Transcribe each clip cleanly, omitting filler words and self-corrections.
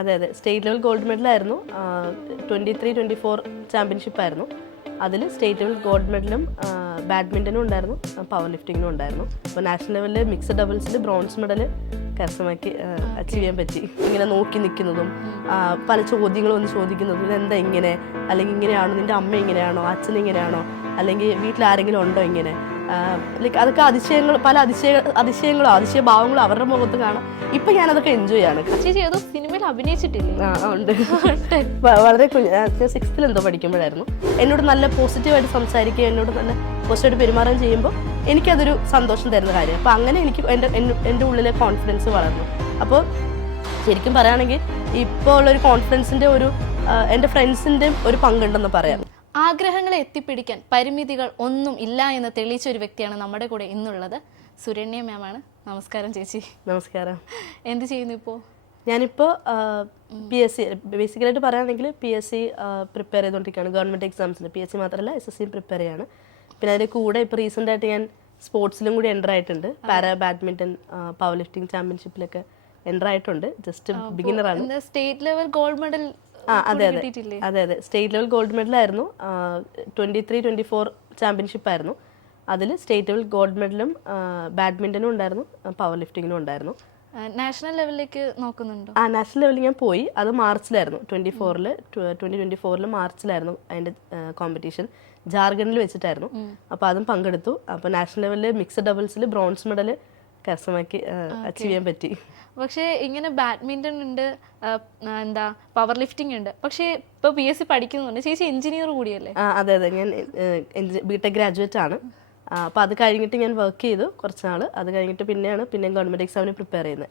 അതെ അതെ, state level gold മെഡലായിരുന്നു. 23-24 ചാമ്പ്യൻഷിപ്പ് ആയിരുന്നു. അതിൽ സ്റ്റേറ്റ് ലെവൽ ഗോൾഡ് മെഡലും ബാഡ്മിൻ്റനും ഉണ്ടായിരുന്നു, പവർ ലിഫ്റ്റിങ്ങിനും ഉണ്ടായിരുന്നു. അപ്പോൾ നാഷണൽ ലെവലിൽ മിക്സഡ് ഡബിൾസിൽ ബ്രോൺസ് മെഡൽ കരസ്ഥമാക്കി അച്ചീവ് ചെയ്യാൻ പറ്റി. ഇങ്ങനെ നോക്കി നിൽക്കുന്നതും പല ചോദ്യങ്ങളും ഒന്ന് ചോദിക്കുന്നതും, ഇതെന്താ ഇങ്ങനെ, അല്ലെങ്കിൽ ഇങ്ങനെയാണോ, നിൻ്റെ അമ്മ ഇങ്ങനെയാണോ, അച്ഛൻ ഇങ്ങനെയാണോ, അല്ലെങ്കിൽ വീട്ടിൽ ആരെങ്കിലും ഉണ്ടോ ഇങ്ങനെ, ലൈക്ക് അതൊക്കെ അതിശയങ്ങൾ, പല അതിശയങ്ങളോ അതിശയഭാവങ്ങളോ അവരുടെ മുഖത്ത് കാണാം. ഇപ്പം ഞാനതൊക്കെ എൻജോയ് ആണ്. ചേച്ചി ഏതോ സിനിമയിൽ അഭിനയിച്ചിട്ടില്ലേ? ഉണ്ട്. വളരെ ഞാൻ 6th എന്തോ പഠിക്കുമ്പോഴായിരുന്നു. എന്നോട് നല്ല പോസിറ്റീവായിട്ട് സംസാരിക്കുക, എന്നോട് നല്ല പോസിറ്റീവായിട്ട് പെരുമാറാൻ ചെയ്യുമ്പോൾ എനിക്കതൊരു സന്തോഷം തരുന്ന കാര്യം. അപ്പോൾ അങ്ങനെ എനിക്ക് എൻ്റെ ഉള്ളിലെ കോൺഫിഡൻസ് വളർന്നു. അപ്പോൾ ശരിക്കും പറയുകയാണെങ്കിൽ ഇപ്പോൾ ഉള്ളൊരു കോൺഫിഡൻസിൻ്റെ ഒരു എൻ്റെ ഫ്രണ്ട്സിൻ്റെയും ഒരു പങ്കുണ്ടെന്ന് പറയാം. ആഗ്രഹങ്ങളെ എത്തിപ്പിടിക്കാൻ പരിമിതികൾ ഒന്നും ഇല്ല എന്ന് തെളിയിച്ച ഒരു വ്യക്തിയാണ് നമ്മുടെ കൂടെ ഇന്നുള്ളത്. സുരണ്യ മാമാണ്. നമസ്കാരം ചേച്ചി. നമസ്കാരം. എന്ത് ചെയ്യുന്നു ഇപ്പോൾ? ഞാനിപ്പോൾ PSC, ബേസിക്കലായിട്ട് പറയുകയാണെങ്കിൽ PSC പ്രിപ്പയർ ചെയ്തുകൊണ്ടിരിക്കുകയാണ്. ഗവൺമെൻറ് എക്സാംസിന് PSC മാത്രമല്ല SSC പ്രിപ്പയർ ചെയ്യാണ്. പിന്നെ അതിൻ്റെ കൂടെ ഇപ്പോൾ റീസെൻ്റായിട്ട് ഞാൻ സ്പോർട്സിലും കൂടി എൻ്റർ ആയിട്ടുണ്ട്. പാരാ ബാഡ്മിൻ്റൺ, പവർ ലിഫ്റ്റിംഗ് ചാമ്പ്യൻഷിപ്പിലൊക്കെ എൻ്റർ ആയിട്ടുണ്ട്. ജസ്റ്റ് ബിഗിനറാണ്. State level gold medal? അതെ അതെ അതെ അതെ, സ്റ്റേറ്റ് ലെവൽ ഗോൾഡ് മെഡലായിരുന്നു. 23-24 ചാമ്പ്യൻഷിപ്പ് ആയിരുന്നു. അതിൽ സ്റ്റേറ്റ് ലെവൽ ഗോൾഡ് മെഡലും ബാഡ്മിൻ്റനും ഉണ്ടായിരുന്നു, പവർ ലിഫ്റ്റിങ്ങിനും ഉണ്ടായിരുന്നു. നാഷണൽ ലെവലിലേക്ക് നോക്കുന്നുണ്ടോ? നാഷണൽ ലെവലിൽ ഞാൻ പോയി. അത് മാർച്ചിലായിരുന്നു. 2024 മാർച്ചിലായിരുന്നു അതിൻ്റെ കോമ്പറ്റീഷൻ. ജാർഖണ്ഡിൽ വെച്ചിട്ടായിരുന്നു. അപ്പോൾ അതും പങ്കെടുത്തു. അപ്പോൾ നാഷണൽ ലെവലിൽ മിക്സഡ് ഡബിൾസിൽ ബ്രോൺസ് മെഡൽ കരസ്ഥമാക്കി അച്ചീവ് ചെയ്യാൻ പറ്റി. പക്ഷേ ഇങ്ങനെ ബാഡ്മിൻ്റൺ ഉണ്ട്, എന്താ പവർ ലിഫ്റ്റിംഗ് ഉണ്ട്, പക്ഷേ ഇപ്പോൾ PSC പഠിക്കുന്നുണ്ട്. ചേച്ചി എഞ്ചിനീയർ കൂടിയല്ലേ? അതെ അതെ, ഞാൻ BTech ഗ്രാജുവേറ്റ് ആണ്. അപ്പോൾ അത് കഴിഞ്ഞിട്ട് ഞാൻ വർക്ക് ചെയ്തു കുറച്ച് നാൾ. അത് കഴിഞ്ഞിട്ട് പിന്നെയാണ് ഗവൺമെൻറ് എക്സാമിന് പ്രിപ്പയർ ചെയ്യുന്നത്.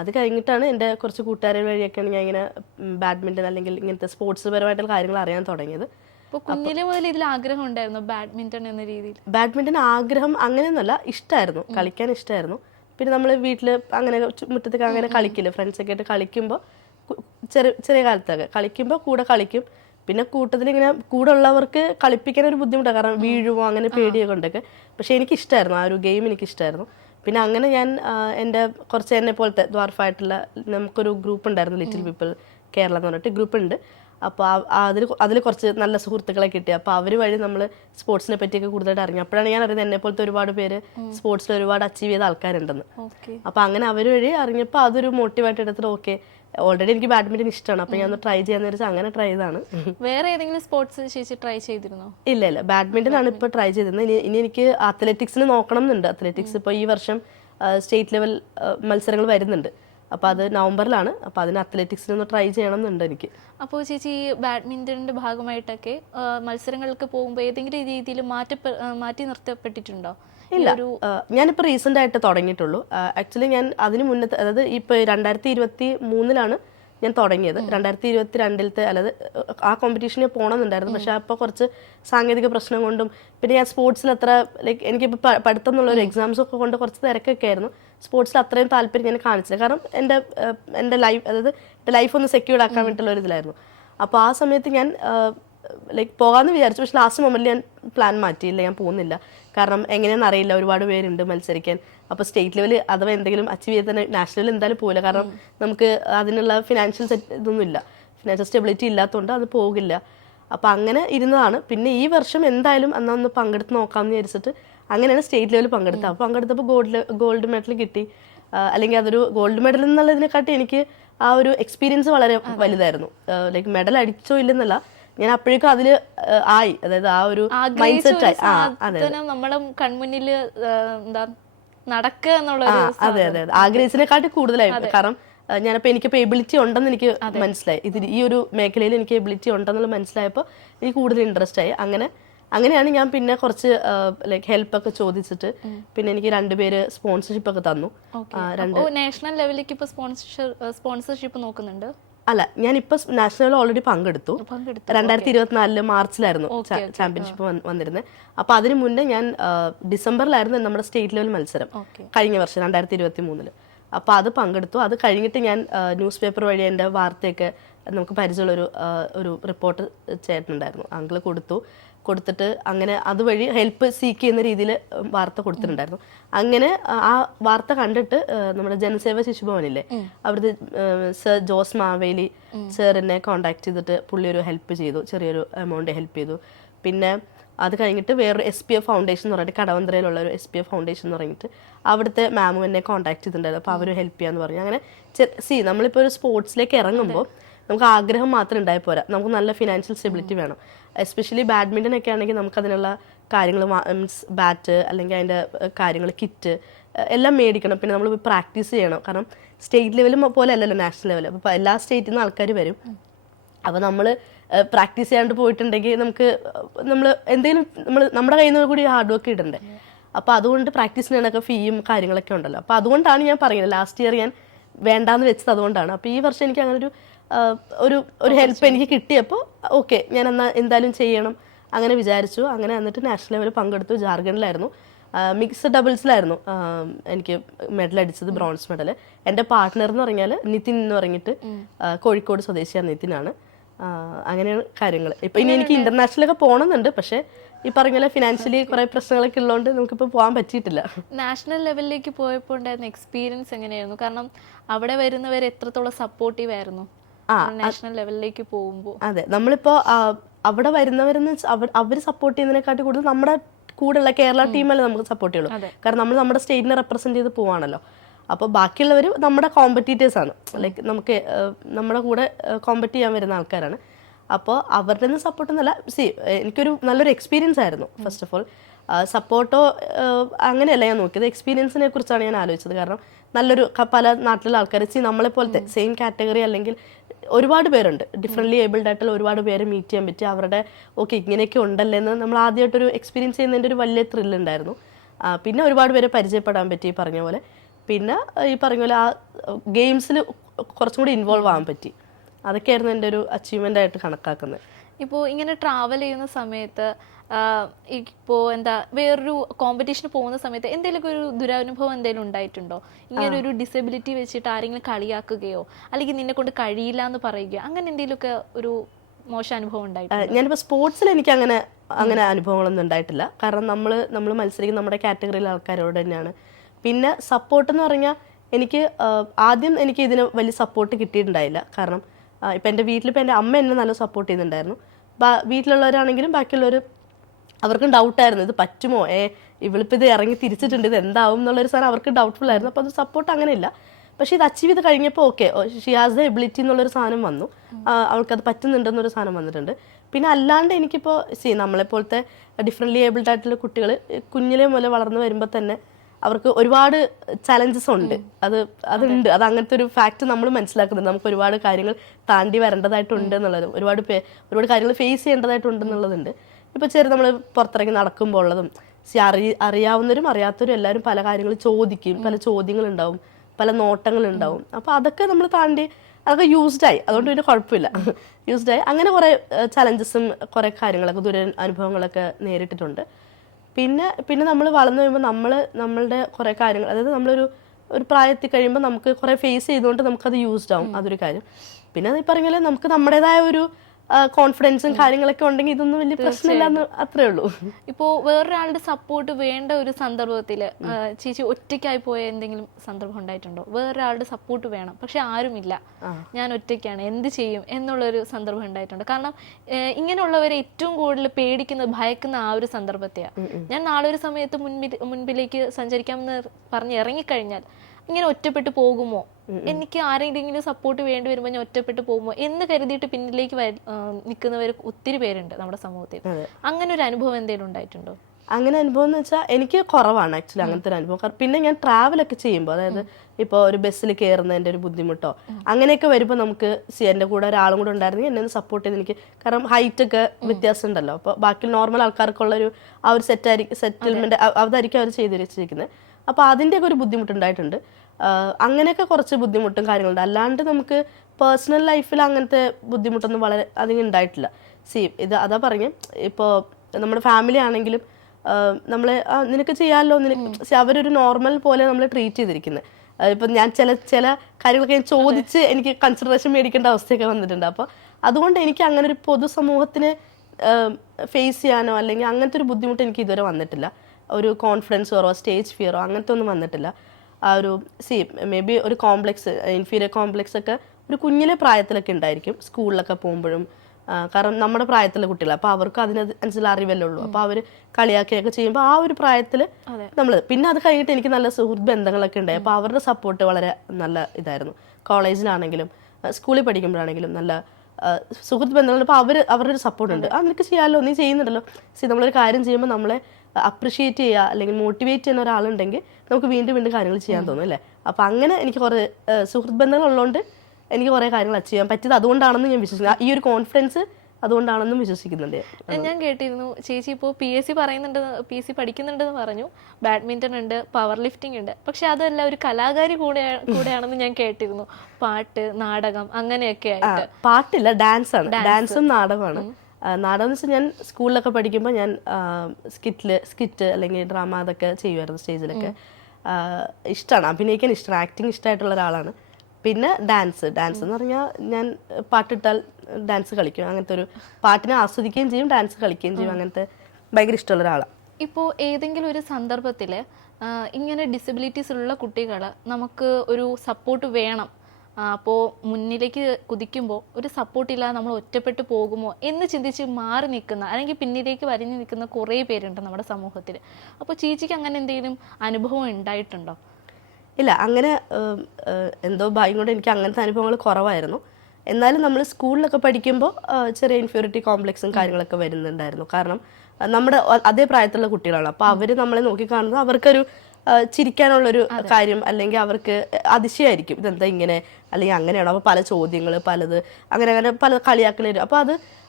അത് കഴിഞ്ഞിട്ടാണ് എൻ്റെ കുറച്ച് കൂട്ടുകാരെ വഴിയൊക്കെയാണ് ഞാൻ ഇങ്ങനെ ബാഡ്മിൻ്റൺ അല്ലെങ്കിൽ ഇങ്ങനത്തെ സ്പോർട്സ് പരമായിട്ടുള്ള കാര്യങ്ങൾ അറിയാൻ തുടങ്ങിയത്. അപ്പോൾ കുഞ്ഞിലെ മുതൽ ഇതിൽ ആഗ്രഹം ഉണ്ടായിരുന്നു ബാഡ്മിൻ്റൺ എന്ന രീതിയിൽ? ബാഡ്മിൻ്റൺ ആഗ്രഹം അങ്ങനെയൊന്നുമല്ല, ഇഷ്ടമായിരുന്നു, കളിക്കാൻ ഇഷ്ടമായിരുന്നു. പിന്നെ നമ്മൾ വീട്ടിൽ അങ്ങനെ മുറ്റത്തൊക്കെ അങ്ങനെ കളിക്കില്ല, ഫ്രണ്ട്സൊക്കെ ആയിട്ട് കളിക്കുമ്പോൾ ചെറിയ കാലത്തൊക്കെ കളിക്കുമ്പോൾ കൂടെ കളിക്കും. പിന്നെ കൂട്ടത്തിൽ ഇങ്ങനെ കൂടെ ഉള്ളവർക്ക് കളിപ്പിക്കാൻ ഒരു ബുദ്ധിമുട്ടാണ്, കാരണം വീഴുമോ അങ്ങനെ പേടിയൊക്കെ ഉണ്ടൊക്കെ. പക്ഷേ എനിക്കിഷ്ടമായിരുന്നു, ആ ഒരു ഗെയിം എനിക്കിഷ്ടമായിരുന്നു. പിന്നെ അങ്ങനെ ഞാൻ എൻ്റെ കുറച്ച് എന്നെ പോലത്തെ ദ്വാർഫായിട്ടുള്ള നമുക്കൊരു ഗ്രൂപ്പ് ഉണ്ടായിരുന്നു, ലിറ്റിൽ പീപ്പിൾ കേരള എന്ന് പറഞ്ഞിട്ട് ഗ്രൂപ്പ് ഉണ്ട്. അപ്പോൾ അതിൽ കുറച്ച് നല്ല സുഹൃത്തുക്കളെ കിട്ടി. അപ്പോൾ അവർ വഴി നമ്മൾ സ്പോർട്സിനെ പറ്റിയൊക്കെ കൂടുതലായിട്ട് അറിഞ്ഞു. അപ്പോഴാണ് ഞാൻ അറിയുന്നത് എന്നെ പോലത്തെ ഒരുപാട് പേര് സ്പോർട്സിൽ ഒരുപാട് അച്ചീവ് ചെയ്ത ആൾക്കാരുണ്ടെന്ന്. അപ്പോൾ അങ്ങനെ അവർ വഴി അറിഞ്ഞപ്പോൾ അതൊരു മോട്ടീവായിട്ട് എടുത്തിട്ട് ഓക്കെ, ഓൾറെഡി എനിക്ക് ബാഡ്മിൻ്റൺ ഇഷ്ടമാണ്, അപ്പോൾ ഞാൻ ഒന്ന് ട്രൈ ചെയ്യാന്ന് വെച്ചാൽ അങ്ങനെ ട്രൈ ചെയ്താണ്. വേറെ ഏതെങ്കിലും സ്പോർട്സ് ചേച്ചി ട്രൈ ചെയ്തിരുന്നോ? ഇല്ല, ബാഡ്മിൻ്റൺ ആണ് ഇപ്പോൾ ട്രൈ ചെയ്തിരുന്നത്. ഇനി എനിക്ക് അത്ലറ്റിക്സിന് നോക്കണം എന്നുണ്ട്. അത്ലറ്റിക്സ് ഇപ്പോൾ ഈ വർഷം സ്റ്റേറ്റ് ലെവൽ മത്സരങ്ങൾ വരുന്നുണ്ട്. അപ്പോൾ അത് നവംബറിലാണ്. അപ്പോൾ അതിന് അത്ലറ്റിക്സിനൊന്ന് ട്രൈ ചെയ്യണം എന്നുണ്ട് എനിക്ക്. അപ്പോൾ ചേച്ചി ബാഡ്മിൻ്റണിൻ്റെ ഭാഗമായിട്ടൊക്കെ മത്സരങ്ങൾക്ക് പോകുമ്പോൾ ഏതെങ്കിലും രീതിയിൽ മാറ്റി നിർത്തപ്പെട്ടിട്ടുണ്ടോ? ഇല്ല, ഞാനിപ്പോൾ റീസെൻ്റ് ആയിട്ട് തുടങ്ങിയിട്ടുള്ളൂ. ആക്ച്വലി ഞാൻ അതിന് മുന്നത്തെ, അതായത് ഇപ്പോൾ 2023 ഞാൻ തുടങ്ങിയത്. 2022 അല്ലാതെ ആ കോമ്പറ്റീഷന് പോകണമെന്നുണ്ടായിരുന്നു. പക്ഷെ അപ്പോൾ കുറച്ച് സാങ്കേതിക പ്രശ്നം കൊണ്ടും പിന്നെ ഞാൻ സ്പോർട്സിൽ അത്ര ലൈക്ക് എനിക്കിപ്പോൾ പഠിത്തം എന്നുള്ളൊരു എക്സാംസൊക്കെ കൊണ്ട് കുറച്ച് തിരക്കൊക്കെ ആയിരുന്നു. സ്പോർട്സിൽ അത്രയും താല്പര്യം ഞാൻ കാണിച്ചില്ല, കാരണം എൻ്റെ ലൈഫ്, അതായത് എൻ്റെ ലൈഫ് ഒന്ന് സെക്യൂർഡ് ആക്കാൻ വേണ്ടിയിട്ടുള്ള ഒരു ഇതിലായിരുന്നു. അപ്പോൾ ആ സമയത്ത് ഞാൻ ലൈക്ക് പോകാമെന്ന് വിചാരിച്ചു. പക്ഷെ ലാസ്റ്റ് മൊമെൻറ്റിൽ ഞാൻ പ്ലാൻ മാറ്റിയില്ല, ഞാൻ പോകുന്നില്ല. കാരണം എങ്ങനെയാണെന്ന് അറിയില്ല, ഒരുപാട് പേരുണ്ട് മത്സരിക്കാൻ. അപ്പോൾ സ്റ്റേറ്റ് ലെവൽ അഥവാ എന്തെങ്കിലും അച്ചീവ് ചെയ്ത് തന്നെ നാഷണൽ എന്തായാലും പോകില്ല, കാരണം നമുക്ക് അതിനുള്ള ഫിനാൻഷ്യൽ ഇതൊന്നും ഇല്ല, ഫിനാൻഷ്യൽ സ്റ്റെബിലിറ്റി ഇല്ലാത്തതുകൊണ്ട് അത് പോകില്ല. അപ്പോൾ അങ്ങനെ ഇരുന്നതാണ്. പിന്നെ ഈ വർഷം എന്തായാലും ഒന്ന് പങ്കെടുത്ത് നോക്കാമെന്ന് വിചാരിച്ചിട്ട് അങ്ങനെയാണ് സ്റ്റേറ്റ് ലെവലിൽ പങ്കെടുത്തത്. അപ്പോൾ പങ്കെടുത്തപ്പോൾ ഗോൾഡ് മെഡൽ കിട്ടി. അല്ലെങ്കിൽ അതൊരു ഗോൾഡ് മെഡൽ എന്നുള്ളതിനെക്കാട്ടി എനിക്ക് ആ ഒരു എക്സ്പീരിയൻസ് വളരെ വലുതായിരുന്നു. ലൈക്ക് മെഡൽ അടിച്ചോ ഇല്ലെന്നല്ല, ഞാൻ അപ്പോഴേക്കും അതിൽ ആയി, അതായത് ആ ഒരു മൈൻഡ് സെറ്റ് ആയി. നമ്മുടെ കൺമുന്നിൽ എന്താ നടക്കുക എന്നുള്ള, അതെ അതെ അതെ, ആഗ്രഹിച്ചതിനെക്കാട്ടി കൂടുതലായി. കാരണം ഞാനപ്പോൾ എനിക്കിപ്പോൾ എബിലിറ്റി ഉണ്ടെന്ന് എനിക്ക് മനസ്സിലായി. ഈ ഒരു മേഖലയിൽ എനിക്ക് എബിലിറ്റി ഉണ്ടെന്നുള്ള മനസ്സിലായപ്പോൾ എനിക്ക് കൂടുതൽ ഇൻട്രസ്റ്റ് ആയി. അങ്ങനെയാണ് ഞാൻ പിന്നെ കുറച്ച് ലൈക്ക് ഹെൽപ്പൊക്കെ ചോദിച്ചിട്ട് പിന്നെ എനിക്ക് 2 പേര് സ്പോൺസർഷിപ്പ് ഒക്കെ തന്നു. നാഷണൽ ലെവലിലേക്ക് ഇപ്പോൾ സ്പോൺസർഷിപ്പ് നോക്കുന്നുണ്ട്? അല്ല, ഞാനിപ്പോൾ നാഷണൽ ഓൾറെഡി പങ്കെടുത്തു. 2024 മാർച്ചിലായിരുന്നു ചാമ്പ്യൻഷിപ്പ് വന്നിരുന്നത്. അപ്പോൾ അതിന് മുന്നേ ഞാൻ ഡിസംബറിലായിരുന്നു നമ്മുടെ സ്റ്റേറ്റ് ലെവൽ മത്സരം, കഴിഞ്ഞ വർഷം 2023. അപ്പോൾ അത് പങ്കെടുത്തു. അത് കഴിഞ്ഞിട്ട് ഞാൻ ന്യൂസ് പേപ്പർ വഴി എൻ്റെ വാർത്തയൊക്കെ നമുക്ക് പരിചയമുള്ളൊരു റിപ്പോർട്ട് ചേട്ടനുണ്ടായിരുന്നു, അങ്കിൾ കൊടുത്തിട്ട് അങ്ങനെ അതുവഴി ഹെൽപ്പ് സീക്ക് ചെയ്യുന്ന രീതിയിൽ വാർത്ത കൊടുത്തിട്ടുണ്ടായിരുന്നു. അങ്ങനെ ആ വാർത്ത കണ്ടിട്ട് നമ്മുടെ ജനസേവ ശിശുഭവനില്ലേ, അവിടുത്തെ സർ ജോസ് മാവേലി സാറിനെ കോണ്ടാക്ട് ചെയ്തിട്ട് പുള്ളി ഒരു ഹെൽപ്പ് ചെയ്തു, ചെറിയൊരു എമൗണ്ട് ഹെൽപ്പ് ചെയ്തു. പിന്നെ അത് കഴിഞ്ഞിട്ട് വേറൊരു SPF ഫൗണ്ടേഷൻ എന്ന് പറഞ്ഞിട്ട് കടവന്ത്രയിലുള്ള ഒരു SPF ഫൗണ്ടേഷൻ എന്ന് പറഞ്ഞിട്ട് അവിടുത്തെ മാമും എന്നെ കോൺടാക്ട് ചെയ്തിട്ടുണ്ടായിരുന്നു. അപ്പോൾ അവർ ഹെൽപ്പ് ചെയ്യാന്ന് പറഞ്ഞു. അങ്ങനെ നമ്മളിപ്പോൾ ഒരു സ്പോർട്സിലേക്ക് ഇറങ്ങുമ്പോൾ നമുക്ക് ആഗ്രഹം മാത്രം ഉണ്ടായി പോരാ, നമുക്ക് നല്ല ഫിനാൻഷ്യൽ സ്റ്റെബിലിറ്റി വേണം. എസ്പെഷ്യലി ബാഡ്മിൻ്റൺ ഒക്കെ ആണെങ്കിൽ നമുക്ക് അതിനുള്ള കാര്യങ്ങൾ മീൻസ് ബാറ്റ് അല്ലെങ്കിൽ അതിൻ്റെ കാര്യങ്ങൾ കിറ്റ് എല്ലാം മേടിക്കണം. പിന്നെ നമ്മൾ പ്രാക്ടീസ് ചെയ്യണം. കാരണം സ്റ്റേറ്റ് ലെവലും പോലെ അല്ലല്ലോ നാഷണൽ ലെവൽ. അപ്പോൾ എല്ലാ സ്റ്റേറ്റിൽ നിന്ന് ആൾക്കാർ വരും. അപ്പോൾ നമ്മൾ പ്രാക്ടീസ് ചെയ്യാണ്ട് പോയിട്ടുണ്ടെങ്കിൽ നമ്മൾ എന്തെങ്കിലും നമ്മുടെ കയ്യിൽ നിന്ന് കൂടി ഹാർഡ് വർക്ക് ഇടണ്ടേ. അപ്പോൾ അതുകൊണ്ട് പ്രാക്ടീസിനൊക്കെ ഫീയും കാര്യങ്ങളൊക്കെ ഉണ്ടല്ലോ. അപ്പോൾ അതുകൊണ്ടാണ് ഞാൻ പറയുന്നത് ലാസ്റ്റ് ഇയർ ഞാൻ വേണ്ടാന്ന് വെച്ചത് അതുകൊണ്ടാണ്. അപ്പോൾ ഈ വർഷം എനിക്ക് അങ്ങനെ ഒരു ഹെൽപ്പ് എനിക്ക് കിട്ടിയപ്പോൾ ഓക്കെ ഞാൻ എന്തായാലും ചെയ്യണം അങ്ങനെ വിചാരിച്ചു. അങ്ങനെ എന്നിട്ട് നാഷണൽ ലെവലിൽ പങ്കെടുത്തു. ജാർഖണ്ഡിലായിരുന്നു, മിക്സ്ഡ് ഡബിൾസിലായിരുന്നു എനിക്ക് മെഡൽ അടിച്ചത്, ബ്രോൺസ് മെഡൽ. എൻ്റെ പാർട്ട്ണർ എന്ന് പറഞ്ഞാൽ നിതിൻ എന്ന് പറഞ്ഞിട്ട് കോഴിക്കോട് സ്വദേശിയാണ്, നിതിനാണ്. അങ്ങനെയാണ് കാര്യങ്ങൾ. ഇപ്പം ഇനി എനിക്ക് ഇന്റർനാഷണലൊക്കെ പോകണമെന്നുണ്ട്, പക്ഷേ ഈ പറഞ്ഞ ഫിനാൻഷ്യലി കുറെ പ്രശ്നങ്ങളൊക്കെ ഉള്ളതുകൊണ്ട് നമുക്കിപ്പോൾ പോകാൻ പറ്റിയിട്ടില്ല. നാഷണൽ ലെവലിലേക്ക് പോയപ്പോൾ ഉണ്ടായിരുന്ന എക്സ്പീരിയൻസ് എങ്ങനെയായിരുന്നു? കാരണം അവിടെ വരുന്നവർ എത്രത്തോളം സപ്പോർട്ടീവ് ആയിരുന്നു നാഷണൽ ലെവലിലേക്ക് പോകുമ്പോൾ? അതെ, നമ്മളിപ്പോ അവിടെ വരുന്നവരെന്ന് അവർ സപ്പോർട്ട് ചെയ്യുന്നതിനെക്കാട്ടി കൂടുതൽ നമ്മുടെ കൂടെയുള്ള കേരള ടീമല്ലേ നമുക്ക് സപ്പോർട്ട് ചെയ്യുള്ളൂ. കാരണം നമ്മൾ നമ്മുടെ സ്റ്റേറ്റിനെ റെപ്രസെന്റ് ചെയ്ത് പോവാണല്ലോ. അപ്പോൾ ബാക്കിയുള്ളവർ നമ്മുടെ കോമ്പറ്റീറ്റേഴ്സ് ആണ്, ലൈക്ക് നമുക്ക് നമ്മുടെ കൂടെ കോമ്പറ്റ് ചെയ്യാൻ വരുന്ന ആൾക്കാരാണ്. അപ്പോൾ അവരുടെ നിന്ന് സപ്പോർട്ടൊന്നുമല്ല. എനിക്കൊരു നല്ലൊരു എക്സ്പീരിയൻസ് ആയിരുന്നു. ഫസ്റ്റ് ഓഫ് ഓൾ സപ്പോർട്ടോ അങ്ങനെയല്ല ഞാൻ നോക്കിയത്, എക്സ്പീരിയൻസിനെ കുറിച്ചാണ് ഞാൻ ആലോചിച്ചത്. കാരണം നല്ലൊരു പല നാട്ടിലുള്ള ആൾക്കാർ നമ്മളെ പോലത്തെ സെയിം കാറ്റഗറി അല്ലെങ്കിൽ ഒരുപാട് പേരുണ്ട്, ഡിഫറെൻ്റ്ലി ഏബിൾഡ് ആയിട്ടുള്ള ഒരുപാട് പേരെ മീറ്റ് ചെയ്യാൻ പറ്റി. അവരുടെ ഓക്കെ ഇങ്ങനെയൊക്കെ ഉണ്ടല്ലേ എന്ന് നമ്മൾ ആദ്യമായിട്ടൊരു എക്സ്പീരിയൻസ് ചെയ്യുന്നതിൻ്റെ ഒരു വലിയ ത്രില്ലുണ്ടായിരുന്നു. പിന്നെ ഒരുപാട് പേരെ പരിചയപ്പെടാൻ പറ്റി ഈ പറഞ്ഞ പോലെ. പിന്നെ ഈ പറഞ്ഞ പോലെ ആ ഗെയിംസിൽ കുറച്ചും കൂടി ഇൻവോൾവ് ആകാൻ പറ്റി. അതൊക്കെയായിരുന്നു എൻ്റെ ഒരു അച്ചീവ്മെൻ്റ് ആയിട്ട് കണക്കാക്കുന്നത്. ഇപ്പോൾ ഇങ്ങനെ ട്രാവൽ ചെയ്യുന്ന സമയത്ത് ഇപ്പോൾ വേറൊരു കോമ്പറ്റീഷന് പോകുന്ന സമയത്ത് എന്തെങ്കിലുമൊക്കെ ഒരു ദുരനുഭവം എന്തെങ്കിലും ഉണ്ടായിട്ടുണ്ടോ? ഇങ്ങനെ ഒരു ഡിസബിലിറ്റി വെച്ചിട്ട് ആരെങ്കിലും കളിയാക്കുകയോ അല്ലെങ്കിൽ നിന്നെ കൊണ്ട് കഴിയില്ല എന്ന് പറയുകയോ അങ്ങനെ എന്തെങ്കിലുമൊക്കെ ഒരു മോശം അനുഭവം ഉണ്ടായിട്ടുണ്ട്? ഞാനിപ്പോൾ സ്പോർട്സിൽ എനിക്ക് അങ്ങനെ അനുഭവങ്ങളൊന്നും ഉണ്ടായിട്ടില്ല. കാരണം നമ്മൾ മത്സരിക്കുന്ന നമ്മുടെ കാറ്റഗറിയിലെ ആൾക്കാരോട് തന്നെയാണ്. പിന്നെ സപ്പോർട്ട് എന്ന് പറഞ്ഞാൽ ആദ്യം എനിക്ക് ഇതിന് വലിയ സപ്പോർട്ട് കിട്ടിയിട്ടുണ്ടായില്ല. കാരണം ഇപ്പം എൻ്റെ വീട്ടിലിപ്പോൾ എൻ്റെ അമ്മ എന്നെ നല്ല സപ്പോർട്ട് ചെയ്യുന്നുണ്ടായിരുന്നു. വീട്ടിലുള്ളവരാണെങ്കിലും ബാക്കിയുള്ളവർ അവർക്കും ഡൗട്ടായിരുന്നു, ഇത് പറ്റുമോ, ഇവളിപ്പോൾ ഇത് ഇറങ്ങി തിരിച്ചിട്ടുണ്ട്, ഇത് എന്താവും എന്നുള്ളൊരു സാധനം അവർക്ക് ഡൗട്ട്ഫുൾ ആയിരുന്നു. അപ്പോൾ അത് സപ്പോർട്ട് അങ്ങനെ ഇല്ല. പക്ഷേ ഇത് അച്ചീവ് ചെയ്ത് കഴിഞ്ഞപ്പോൾ okay she has the ability എന്നുള്ളൊരു സാധനം വന്നു, അവൾക്കത് പറ്റുന്നുണ്ടെന്നൊരു സാധനം വന്നിട്ടുണ്ട്. പിന്നെ അല്ലാണ്ട് എനിക്കിപ്പോൾ നമ്മളെപ്പോലത്തെ ഡിഫറെൻ്റ്ലി ഏബിൾഡ് ആയിട്ടുള്ള കുട്ടികൾ കുഞ്ഞിലെ മുതൽ വളർന്നു വരുമ്പോൾ തന്നെ അവർക്ക് ഒരുപാട് ചലഞ്ചസ് ഉണ്ട്. അതുണ്ട്, അത് അങ്ങനത്തെ ഒരു ഫാക്ട് നമ്മൾ മനസ്സിലാക്കുന്നുണ്ട്. നമുക്ക് ഒരുപാട് കാര്യങ്ങൾ താണ്ടി വരേണ്ടതായിട്ടുണ്ട് എന്നുള്ളത്, ഒരുപാട് കാര്യങ്ങൾ ഫേസ് ചെയ്യേണ്ടതായിട്ടുണ്ട് എന്നുള്ളതുണ്ട്. ഇപ്പോൾ നമ്മൾ പുറത്തിറങ്ങി നടക്കുമ്പോൾ ഉള്ളതും അറിയാവുന്നവരും അറിയാത്തവരും എല്ലാവരും പല കാര്യങ്ങൾ ചോദിക്കും, പല ചോദ്യങ്ങളുണ്ടാവും, പല നോട്ടങ്ങളുണ്ടാവും. അപ്പോൾ അതൊക്കെ നമ്മൾ താണ്ടി അതൊക്കെ യൂസ്ഡായി, അതുകൊണ്ട് പിന്നെ കുഴപ്പമില്ല, യൂസ്ഡായി. അങ്ങനെ കുറേ ചലഞ്ചസും കുറേ കാര്യങ്ങളൊക്കെ അനുഭവങ്ങളൊക്കെ നേരിട്ടിട്ടുണ്ട്. പിന്നെ നമ്മൾ വളർന്നു കഴിയുമ്പോൾ നമ്മളുടെ കുറേ കാര്യങ്ങൾ, അതായത് നമ്മളൊരു പ്രായത്തിൽ കഴിയുമ്പോൾ നമുക്ക് കുറേ ഫേസ് ചെയ്തുകൊണ്ട് നമുക്കത് യൂസ്ഡ് ആവും, അതൊരു കാര്യം. പിന്നെ അത് ഈ പറഞ്ഞ പോലെ നമുക്ക് നമ്മുടേതായ ഒരു കോൺഫിഡൻസും കാര്യങ്ങളൊക്കെ ഉണ്ടെങ്കിൽ ഇതൊന്നും വലിയ പ്രശ്നമില്ലാന്ന് അത്രേ ഉള്ളൂ. ഇപ്പോൾ വേറൊരാളുടെ സപ്പോർട്ട് വേണ്ട ഒരു സന്ദർഭത്തിൽ ചേച്ചി ഒറ്റയ്ക്കായി പോയ എന്തെങ്കിലും സന്ദർഭം ഉണ്ടായിട്ടുണ്ടോ? വേറൊരാളുടെ സപ്പോർട്ട് വേണം പക്ഷെ ആരുമില്ല, ഞാൻ ഒറ്റയ്ക്കാണ്, എന്ത് ചെയ്യും എന്നുള്ളൊരു സന്ദർഭം ഉണ്ടായിട്ടുണ്ട്? കാരണം ഇങ്ങനെയുള്ളവരെ ഏറ്റവും കൂടുതൽ പേടിക്കുന്ന ഭയക്കുന്ന ആ ഒരു സന്ദർഭത്തെയാണ്. ഞാൻ നാളെ ഒരു സമയത്ത് മുൻപിലേക്ക് സഞ്ചരിക്കാമെന്ന് പറഞ്ഞ് ഇറങ്ങിക്കഴിഞ്ഞാൽ ഇങ്ങനെ ഒറ്റപ്പെട്ടു പോകുമോ, എനിക്ക് ആരെങ്കിലും സപ്പോർട്ട് വേണ്ടി വരുമ്പോൾ ഞാൻ ഒറ്റപ്പെട്ടു പോകുമോ എന്ന് കരുതിയിട്ട് പിന്നിലേക്ക് നിൽക്കുന്നവർ ഒത്തിരി പേരുണ്ട് നമ്മുടെ സമൂഹത്തിൽ. അങ്ങനെ ഒരു അനുഭവം എന്തെങ്കിലും ഉണ്ടായിട്ടുണ്ടോ? അങ്ങനെ അനുഭവം എന്ന് വെച്ചാൽ എനിക്ക് കുറവാണ് ആക്ച്വലി അങ്ങനത്തെ ഒരു അനുഭവം. പിന്നെ ഞാൻ ട്രാവലൊക്കെ ചെയ്യുമ്പോൾ, അതായത് ഇപ്പോൾ ഒരു ബസ്സിൽ കയറുന്നതിൻ്റെ ഒരു ബുദ്ധിമുട്ടോ അങ്ങനെയൊക്കെ വരുമ്പോൾ നമുക്ക് എൻ്റെ കൂടെ ഒരാളും കൂടെ ഉണ്ടായിരുന്നെങ്കിൽ എന്നെ ഒന്ന് സപ്പോർട്ട് ചെയ്ത് എനിക്ക്, കാരണം ഹൈറ്റൊക്കെ വ്യത്യാസം ഉണ്ടല്ലോ. അപ്പോൾ ബാക്കി നോർമൽ ആൾക്കാർക്കുള്ളൊരു ആ ഒരു സെറ്റിൽമെൻറ്റ് അതായിരിക്കും അവർ ചെയ്ത് വെച്ചിരിക്കുന്നത്. അപ്പോൾ അതിൻ്റെയൊക്കെ ഒരു ബുദ്ധിമുട്ടുണ്ടായിട്ടുണ്ട്. അങ്ങനെയൊക്കെ കുറച്ച് ബുദ്ധിമുട്ടും കാര്യങ്ങളുണ്ട്. അല്ലാണ്ട് നമുക്ക് പേഴ്സണൽ ലൈഫിൽ അങ്ങനത്തെ ബുദ്ധിമുട്ടൊന്നും വളരെ അധികം ഉണ്ടായിട്ടില്ല. അതാ പറഞ്ഞ് ഇപ്പോൾ നമ്മുടെ ഫാമിലി ആണെങ്കിലും നമ്മളെ നിനക്ക് ചെയ്യാമല്ലോ, അവരൊരു നോർമൽ പോലെ നമ്മളെ ട്രീറ്റ് ചെയ്തിരിക്കുന്നത്. ഇപ്പം ഞാൻ ചില കാര്യങ്ങളൊക്കെ ഞാൻ ചോദിച്ച് എനിക്ക് കൺസിഡറേഷൻ മേടിക്കേണ്ട അവസ്ഥയൊക്കെ വന്നിട്ടുണ്ട്. അപ്പോൾ അതുകൊണ്ട് എനിക്ക് അങ്ങനെ ഒരു പൊതുസമൂഹത്തിന് ഫേസ് ചെയ്യാനോ അല്ലെങ്കിൽ അങ്ങനത്തെ ഒരു ബുദ്ധിമുട്ട് എനിക്ക് ഇതുവരെ വന്നിട്ടില്ല. ഒരു കോൺഫിഡൻസ് കുറവോ സ്റ്റേജ് ഫിയറോ അങ്ങനത്തെ ഒന്നും വന്നിട്ടില്ല. ആ ഒരു മേ ബി ഒരു കോംപ്ലക്സ്, ഇൻഫീരിയർ കോംപ്ലക്സ് ഒക്കെ ഒരു കുഞ്ഞിലെ പ്രായത്തിലൊക്കെ ഉണ്ടായിരിക്കും, സ്കൂളിലൊക്കെ പോകുമ്പോഴും. കാരണം നമ്മുടെ പ്രായത്തിലെ കുട്ടികൾ, അപ്പോൾ അവർക്ക് അതിനനുസരിച്ചുള്ള അറിവല്ലേ ഉള്ളൂ. അപ്പോൾ അവർ കളിയാക്കിയൊക്കെ ചെയ്യുമ്പോൾ ആ ഒരു പ്രായത്തിൽ നമ്മൾ, പിന്നെ അത് കഴിഞ്ഞിട്ട് എനിക്ക് നല്ല സുഹൃത്ത് ബന്ധങ്ങളൊക്കെ ഉണ്ടായി. അപ്പോൾ അവരുടെ സപ്പോർട്ട് വളരെ നല്ല ഇതായിരുന്നു. കോളേജിലാണെങ്കിലും സ്കൂളിൽ പഠിക്കുമ്പോഴാണെങ്കിലും നല്ല സുഹൃത്ത് ബന്ധങ്ങൾ. അപ്പോൾ അവരുടെ ഒരു സപ്പോർട്ട് ഉണ്ട്. നിനക്ക് ചെയ്യാമല്ലോ, നീ ചെയ്യുന്നുണ്ടല്ലോ. നമ്മളൊരു കാര്യം ചെയ്യുമ്പോൾ നമ്മളെ അപ്രിഷിയേറ്റ് ചെയ്യുക അല്ലെങ്കിൽ മോട്ടിവേറ്റ് ചെയ്യുന്ന ഒരാളുണ്ടെങ്കിൽ നമുക്ക് വീണ്ടും വീണ്ടും കാര്യങ്ങൾ ചെയ്യാൻ തോന്നും അല്ലേ. അപ്പം അങ്ങനെ എനിക്ക് കുറേ സുഹൃത്ത് ബന്ധങ്ങൾ ഉള്ളതുകൊണ്ട് എനിക്ക് കുറേ കാര്യങ്ങൾ അച്ചീവ് ചെയ്യാൻ പറ്റിയത് അതുകൊണ്ടാണെന്ന് ഞാൻ വിശ്വസിക്കുന്നു. ഈ ഒരു കോൺഫിഡൻസ് അതുകൊണ്ടാണെന്നും വിശ്വസിക്കുന്നുണ്ട്. ഞാൻ കേട്ടിരുന്നു ചേച്ചി ഇപ്പോൾ PSC പഠിക്കുന്നുണ്ടെന്ന് പറഞ്ഞു, ബാഡ്മിന്റൺ ഉണ്ട്, പവർ ലിഫ്റ്റിംഗ് ഉണ്ട്. പക്ഷെ അതല്ല, ഒരു കലാകാരി കൂടെയാണെന്ന് ഞാൻ കേട്ടിരുന്നു. പാട്ട്, നാടകം അങ്ങനെയൊക്കെ ആയിട്ട്. പാട്ടില്ല, ഡാൻസ് ആണ്. ഡാൻസും നാടകമാണ്. നാടകം എന്ന് വെച്ചാൽ ഞാൻ സ്കൂളിലൊക്കെ പഠിക്കുമ്പോൾ ഞാൻ സ്കിറ്റ് അല്ലെങ്കിൽ ഡ്രാമ അതൊക്കെ ചെയ്യുമായിരുന്നു സ്റ്റേജിലൊക്കെ. ഇഷ്ടമാണ്, അഭിനയിക്കാൻ ഇഷ്ടമാണ്, ആക്ടിങ് ഇഷ്ടമായിട്ടുള്ള ഒരാളാണ്. പിന്നെ ഡാൻസ് എന്ന് പറഞ്ഞാൽ ഞാൻ പാട്ടിട്ടാൽ ഡാൻസ് കളിക്കും. അങ്ങനത്തെ ഒരു പാട്ടിനെ ആസ്വദിക്കുകയും ചെയ്യും, ഡാൻസ് കളിക്കുകയും ചെയ്യും. അങ്ങനത്തെ ഭയങ്കര ഇഷ്ടമുള്ള ഒരാളാണ്. ഇപ്പോൾ ഏതെങ്കിലും ഒരു സന്ദർഭത്തിൽ ഇങ്ങനെ ഡിസബിലിറ്റീസ് ഉള്ള കുട്ടികൾ നമുക്ക് ഒരു സപ്പോർട്ട് വേണം, അപ്പോൾ മുന്നിലേക്ക് കുതിക്കുമ്പോൾ ഒരു സപ്പോർട്ടില്ലാതെ നമ്മൾ ഒറ്റപ്പെട്ടു പോകുമോ എന്ന് ചിന്തിച്ച് മാറി നിൽക്കുന്ന അല്ലെങ്കിൽ പിന്നിലേക്ക് വരിഞ്ഞു നിൽക്കുന്ന കുറേ പേരുണ്ട് നമ്മുടെ സമൂഹത്തിൽ. അപ്പോൾ ചേച്ചിക്ക് അങ്ങനെ എന്തെങ്കിലും അനുഭവം ഉണ്ടായിട്ടുണ്ടോ? ഇല്ല, അങ്ങനെ എന്തോ ഭാഗ്യം കൊണ്ട് എനിക്ക് അങ്ങനത്തെ അനുഭവങ്ങൾ കുറവായിരുന്നു. എന്നാലും നമ്മൾ സ്കൂളിലൊക്കെ പഠിക്കുമ്പോൾ ചെറിയ ഇൻഫീരിയോറിറ്റി കോംപ്ലക്സും കാര്യങ്ങളൊക്കെ വരുന്നുണ്ടായിരുന്നു. കാരണം നമ്മുടെ അതേ പ്രായത്തിലുള്ള കുട്ടികളാണ്. അപ്പോൾ അവർ നമ്മളെ നോക്കിക്കാണുന്നത് അവർക്കൊരു ചിരിക്കാനുള്ളൊരു കാര്യം, അല്ലെങ്കിൽ അവർക്ക് അതിശയമായിരിക്കും, ഇതെന്താ ഇങ്ങനെ അല്ലെങ്കിൽ അങ്ങനെയാണോ. അപ്പോൾ പല ചോദ്യങ്ങൾ, അങ്ങനെ പല കളിയാക്കൽ വരും. അപ്പോൾ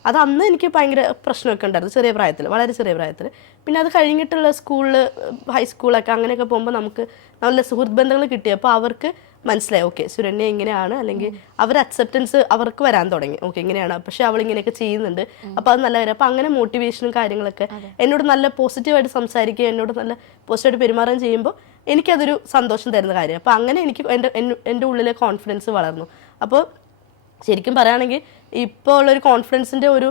അത് അന്ന് എനിക്ക് ഭയങ്കര പ്രശ്നമൊക്കെ ഉണ്ടായിരുന്നു, ചെറിയ പ്രായത്തിൽ, വളരെ ചെറിയ പ്രായത്തിൽ. പിന്നെ അത് കഴിഞ്ഞിട്ടുള്ള സ്കൂളിൽ, ഹൈസ്കൂളൊക്കെ അങ്ങനെയൊക്കെ പോകുമ്പോൾ നമുക്ക് നല്ല സുഹൃത്ത് ബന്ധങ്ങൾ കിട്ടിയപ്പോൾ അവർക്ക് മനസ്സിലായി, ഓക്കെ സുരണ്യ ഇങ്ങനെയാണ്, അല്ലെങ്കിൽ അക്സെപ്റ്റൻസ് അവർക്ക് വരാൻ തുടങ്ങി, ഓക്കെ ഇങ്ങനെയാണ്, പക്ഷെ അവൾ ഇങ്ങനെയൊക്കെ ചെയ്യുന്നുണ്ട്, അപ്പോൾ അത് നല്ല കാര്യം. അപ്പോൾ അങ്ങനെ മോട്ടിവേഷനും കാര്യങ്ങളൊക്കെ എന്നോട് നല്ല പോസിറ്റീവായിട്ട് സംസാരിക്കുകയും എന്നോട് നല്ല പോസിറ്റീവായിട്ട് പെരുമാറുകയും ചെയ്യുമ്പോൾ എനിക്കതൊരു സന്തോഷം തരുന്ന കാര്യം. അപ്പോൾ അങ്ങനെ എനിക്ക് എൻ്റെ ഉള്ളിലെ കോൺഫിഡൻസ് വളർന്നു. അപ്പോൾ ശരിക്കും പറയുകയാണെങ്കിൽ ഇപ്പോൾ ഉള്ളൊരു കോൺഫിഡൻസിൻ്റെ ഒരു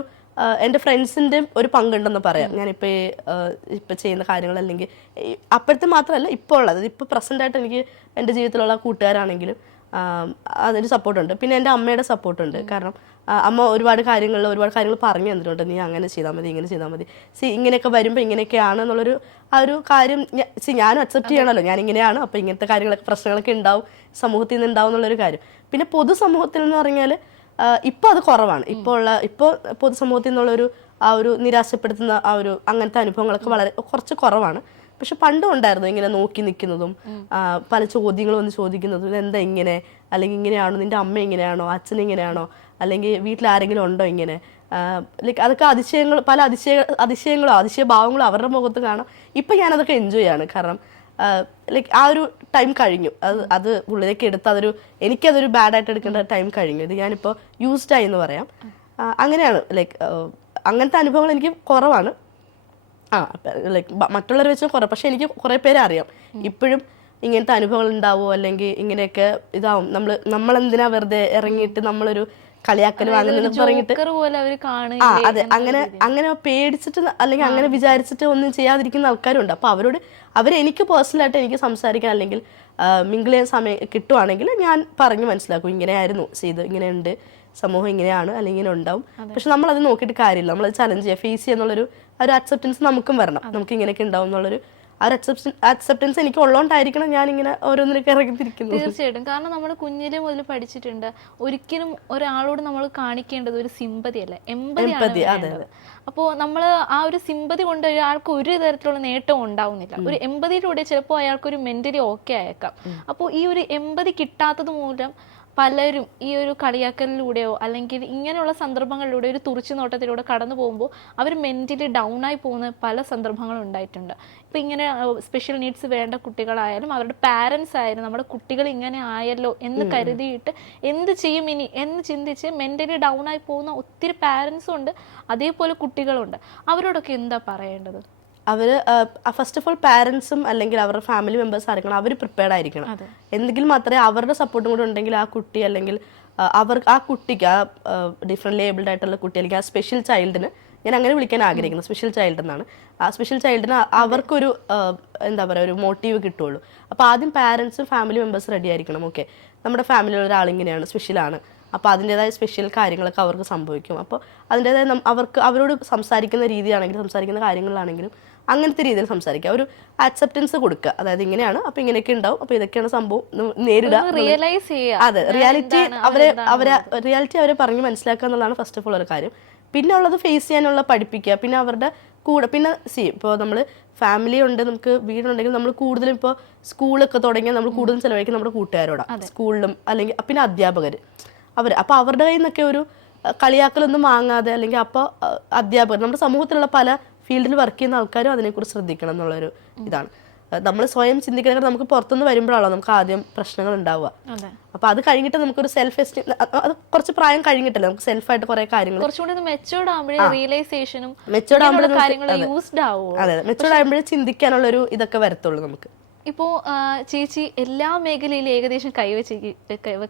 എൻ്റെ ഫ്രണ്ട്സിൻ്റെ ഒരു പങ്കുണ്ടെന്ന് പറയാം. ഞാനിപ്പോൾ ഇപ്പം ചെയ്യുന്ന കാര്യങ്ങൾ, അല്ലെങ്കിൽ അപ്പോഴത്തെ മാത്രമല്ല ഇപ്പോൾ ഉള്ളത്, ഇപ്പോൾ പ്രസൻ്റായിട്ട് എനിക്ക് എൻ്റെ ജീവിതത്തിലുള്ള കൂട്ടുകാരാണെങ്കിലും അതിന് സപ്പോർട്ടുണ്ട്. പിന്നെ എൻ്റെ അമ്മയുടെ സപ്പോർട്ടുണ്ട്. കാരണം അമ്മ ഒരുപാട് കാര്യങ്ങൾ പറഞ്ഞു തന്നിട്ടുണ്ട്. നീ അങ്ങനെ ചെയ്താൽ മതി, ഇങ്ങനെ ചെയ്താൽ മതി, ഇങ്ങനെയൊക്കെ വരുമ്പോൾ ഇങ്ങനെയൊക്കെയാണ് എന്നുള്ളൊരു ആ ഒരു കാര്യം ഞാനും അക്സെപ്റ്റ് ചെയ്യണമല്ലോ, ഞാൻ ഇങ്ങനെയാണ്, അപ്പോൾ ഇങ്ങനത്തെ കാര്യങ്ങളൊക്കെ പ്രശ്നങ്ങളൊക്കെ ഉണ്ടാവും, സമൂഹത്തിൽ നിന്ന് ഉണ്ടാവും എന്നുള്ളൊരു കാര്യം. പിന്നെ പൊതുസമൂഹത്തിൽ എന്ന് പറഞ്ഞാൽ ഇപ്പോൾ അത് കുറവാണ്. ഇപ്പോൾ പൊതുസമൂഹത്തിൽ നിന്നുള്ളൊരു ആ ഒരു നിരാശപ്പെടുത്തുന്ന ആ ഒരു അങ്ങനത്തെ അനുഭവങ്ങളൊക്കെ കുറച്ച് കുറവാണ്. പക്ഷെ പണ്ടും ഉണ്ടായിരുന്നു ഇങ്ങനെ നോക്കി നിൽക്കുന്നതും പല ചോദ്യങ്ങളും വന്ന് ചോദിക്കുന്നതും, ഇതെന്താ ഇങ്ങനെ, അല്ലെങ്കിൽ ഇങ്ങനെയാണോ, നിൻ്റെ അമ്മ ഇങ്ങനെയാണോ, അച്ഛൻ ഇങ്ങനെയാണോ, അല്ലെങ്കിൽ വീട്ടിൽ ആരെങ്കിലും ഉണ്ടോ ഇങ്ങനെ, ലൈക്ക് അതൊക്കെ പല അതിശയഭാവങ്ങളോ അവരുടെ മുഖത്ത് കാണാം. ഇപ്പം ഞാനതൊക്കെ എൻജോയ് ചെയ്യാണ്. കാരണം ലൈക്ക് ആ ഒരു ടൈം കഴിഞ്ഞു, അത് ഉള്ളിലേക്ക് എടുത്ത് എനിക്കതൊരു ബാഡായിട്ട് എടുക്കേണ്ട ടൈം കഴിഞ്ഞു. ഇത് ഞാനിപ്പോൾ യൂസ്ഡായി എന്ന് പറയാം. അങ്ങനെയാണ്, ലൈക്ക് അങ്ങനത്തെ അനുഭവങ്ങൾ എനിക്ക് കുറവാണ്. ലൈക്ക് മറ്റുള്ളവരെ വെച്ച് കുറവ്, പക്ഷെ എനിക്ക് കുറേ പേരെ അറിയാം ഇപ്പോഴും ഇങ്ങനത്തെ അനുഭവങ്ങൾ ഉണ്ടാവുമോ, അല്ലെങ്കിൽ ഇങ്ങനെയൊക്കെ ഇതാവും, നമ്മളെന്തിനാ വെറുതെ ഇറങ്ങിയിട്ട് നമ്മളൊരു കളിയാക്കൽ വാങ്ങുന്നതെന്ന് പറഞ്ഞിട്ട് അതെ, അങ്ങനെ പേടിച്ചിട്ട് അല്ലെങ്കിൽ അങ്ങനെ വിചാരിച്ചിട്ട് ഒന്നും ചെയ്യാതിരിക്കുന്ന ആൾക്കാരുണ്ട്. അപ്പോൾ അവരെനിക്ക് പേഴ്സണലായിട്ട് എനിക്ക് സംസാരിക്കാൻ അല്ലെങ്കിൽ മിങ്കിൾ ചെയ്യാൻ സമയം കിട്ടുവാണെങ്കിൽ ഞാൻ പറഞ്ഞു മനസ്സിലാക്കും, ഇങ്ങനെയായിരുന്നു ചെയ്ത്, ഇങ്ങനെയുണ്ട് സമൂഹം, ഇങ്ങനെയാണ്, അല്ലെങ്കിൽ ഇങ്ങനെ ഉണ്ടാവും. പക്ഷെ നമ്മളത് നോക്കിയിട്ട് കാര്യമില്ല, നമ്മളത് ചലഞ്ച് ചെയ്യുക, ഫേസ് ചെയ്യുന്നുള്ളൊരു ഒരു അക്സെപ്റ്റൻസ് നമുക്കും വരണം. നമുക്ക് ഇങ്ങനെയൊക്കെ ഉണ്ടാവും എന്നുള്ളൊരു ആ ഒരു അക്സെപ്റ്റൻസ് എനിക്ക് ഉള്ളതുകൊണ്ടായിരിക്കണം ഞാനിങ്ങനെ ഓരോന്നിനൊക്കെ ഇറങ്ങിത്തിരിക്കുന്നത്. തീർച്ചയായിട്ടും. കാരണം നമ്മൾ കുഞ്ഞിലെ മുതൽ പഠിച്ചിട്ടുണ്ട്, ഒരിക്കലും ഒരാളോട് നമ്മൾ കാണിക്കേണ്ടത് ഒരു സിമ്പതി അല്ല, എമ്പതി. അപ്പോൾ നമ്മൾ ആ ഒരു സിമ്പതി കൊണ്ട് ഒരാൾക്ക് ഒരു തരത്തിലുള്ള നേട്ടവും ഉണ്ടാവുന്നില്ല. ഒരു എമ്പതിയിലൂടെ ചിലപ്പോൾ അയാൾക്കൊരു മെന്റലി ഓക്കെ ആയേക്കാം. അപ്പോൾ ഈ ഒരു എമ്പതി കിട്ടാത്തത് മൂലം പലരും ഈ ഒരു കളിയാക്കലിലൂടെയോ അല്ലെങ്കിൽ ഇങ്ങനെയുള്ള സന്ദർഭങ്ങളിലൂടെ ഒരു തുറിച്ചു നോട്ടത്തിലൂടെ കടന്നു പോകുമ്പോൾ അവർ മെന്റലി ഡൗൺ ആയി പോകുന്ന പല സന്ദർഭങ്ങളും ഉണ്ടായിട്ടുണ്ട്. ഇപ്പം ഇങ്ങനെ സ്പെഷ്യൽ നീഡ്സ് വേണ്ട കുട്ടികളായാലും അവരുടെ പാരൻസ് ആയാലും നമ്മുടെ കുട്ടികൾ ഇങ്ങനെ ആയല്ലോ എന്ന് കരുതിയിട്ട് എന്ത് ചെയ്യും ഇനി എന്ന് ചിന്തിച്ച് മെന്റലി ഡൗൺ ആയി പോകുന്ന ഒത്തിരി പാരൻസും ഉണ്ട്, അതേപോലെ കുട്ടികളുണ്ട്. അവരോടൊക്കെ എന്താ പറയേണ്ടത്? ഫസ്റ്റ് ഓഫ് ഓൾ പാരൻസും അല്ലെങ്കിൽ അവരുടെ ഫാമിലി മെമ്പേഴ്സ് ആയിരിക്കണം അവർ പ്രിപ്പയർഡ് ആയിരിക്കണം. എന്തെങ്കിലും മാത്രമേ അവരുടെ സപ്പോർട്ടും കൂടെ ഉണ്ടെങ്കിൽ ആ കുട്ടി അല്ലെങ്കിൽ ആ കുട്ടിക്ക്, ആ ഡിഫറെൻ്റ് ലേബിൾഡ് ആയിട്ടുള്ള കുട്ടി അല്ലെങ്കിൽ ആ സ്പെഷ്യൽ ചൈൽഡിന് ഞാൻ അങ്ങനെ വിളിക്കാൻ ആഗ്രഹിക്കുന്നത്, സ്പെഷ്യൽ ചൈൽഡ് എന്നാണ്. ആ സ്പെഷ്യൽ ചൈൽഡിന് അവർക്കൊരു എന്താ പറയുക ഒരു മോട്ടീവ് കിട്ടുള്ളൂ. അപ്പോൾ ആദ്യം പാരൻസും ഫാമിലി മെമ്പേഴ്സ് റെഡി ആയിരിക്കണം. ഓക്കെ, നമ്മുടെ ഫാമിലിയിലുള്ള ഒരാളിങ്ങനെയാണ്, സ്പെഷ്യലാണ്, അപ്പോൾ അതിൻ്റെതായ സ്പെഷ്യൽ കാര്യങ്ങളൊക്കെ അവർക്ക് സംഭവിക്കും. അപ്പോൾ അതിൻ്റെതായ അവരോട് സംസാരിക്കുന്ന രീതിയാണെങ്കിലും സംസാരിക്കുന്ന കാര്യങ്ങളാണെങ്കിലും അങ്ങനത്തെ രീതിയിൽ സംസാരിക്കുക, ഒരു അക്സെപ്റ്റൻസ് കൊടുക്കുക. അതായത് ഇങ്ങനെയാണ്, അപ്പോൾ ഇങ്ങനെയൊക്കെ ഉണ്ടാവും, അപ്പോൾ ഇതൊക്കെയാണ് സംഭവം, നേരിടുക. അതെ, റിയാലിറ്റി അവരെ പറഞ്ഞ് മനസ്സിലാക്കുക എന്നുള്ളതാണ് ഫസ്റ്റ് ഓഫ് ഓൾ ഒരു കാര്യം. പിന്നെ ഉള്ളത് ഫേസ് ചെയ്യാനുള്ള പഠിപ്പിക്കുക. പിന്നെ അവരുടെ കൂടെ പിന്നെ ഇപ്പോൾ നമ്മൾ ഫാമിലി ഉണ്ട്, നമുക്ക് വീടുണ്ടെങ്കിൽ നമ്മൾ കൂടുതലും ഇപ്പോൾ സ്കൂളൊക്കെ തുടങ്ങിയാൽ നമ്മൾ കൂടുതലും ചിലവഴിക്കും നമ്മുടെ കൂട്ടുകാരോടാണ്, സ്കൂളിലും അല്ലെങ്കിൽ പിന്നെ അധ്യാപകർ അപ്പോൾ അവരുടെ കയ്യിൽ നിന്നൊക്കെ ഒരു കളിയാക്കലൊന്നും വാങ്ങാതെ, അല്ലെങ്കിൽ അപ്പോൾ അധ്യാപകർ നമ്മുടെ സമൂഹത്തിലുള്ള പല ഫീൽഡിൽ വർക്ക് ചെയ്യുന്ന ആൾക്കാരും അതിനെക്കുറിച്ച് ശ്രദ്ധിക്കണം എന്നുള്ളൊരു ഇതാണ്. നമ്മൾ സ്വയം ചിന്തിക്കണമെങ്കിൽ നമുക്ക് പുറത്തുനിന്ന് വരുമ്പോഴാണല്ലോ നമുക്ക് ആദ്യം പ്രശ്നങ്ങൾ ഉണ്ടാവുക. അപ്പോൾ അത് കഴിഞ്ഞിട്ട് നമുക്കൊരു സെൽഫ് എസ്റ്റീം, അത് കുറച്ച് പ്രായം കഴിഞ്ഞിട്ടല്ലേ നമുക്ക് സെൽഫായിട്ട് കുറെ കാര്യങ്ങൾ മെച്ചൂർഡ് ആകുമ്പോഴേ ചിന്തിക്കാനുള്ള ഒരു ഇതൊക്കെ വരത്തുള്ളൂ നമുക്ക്. ഇപ്പോൾ ചേച്ചി എല്ലാ മേഖലയിലും ഏകദേശം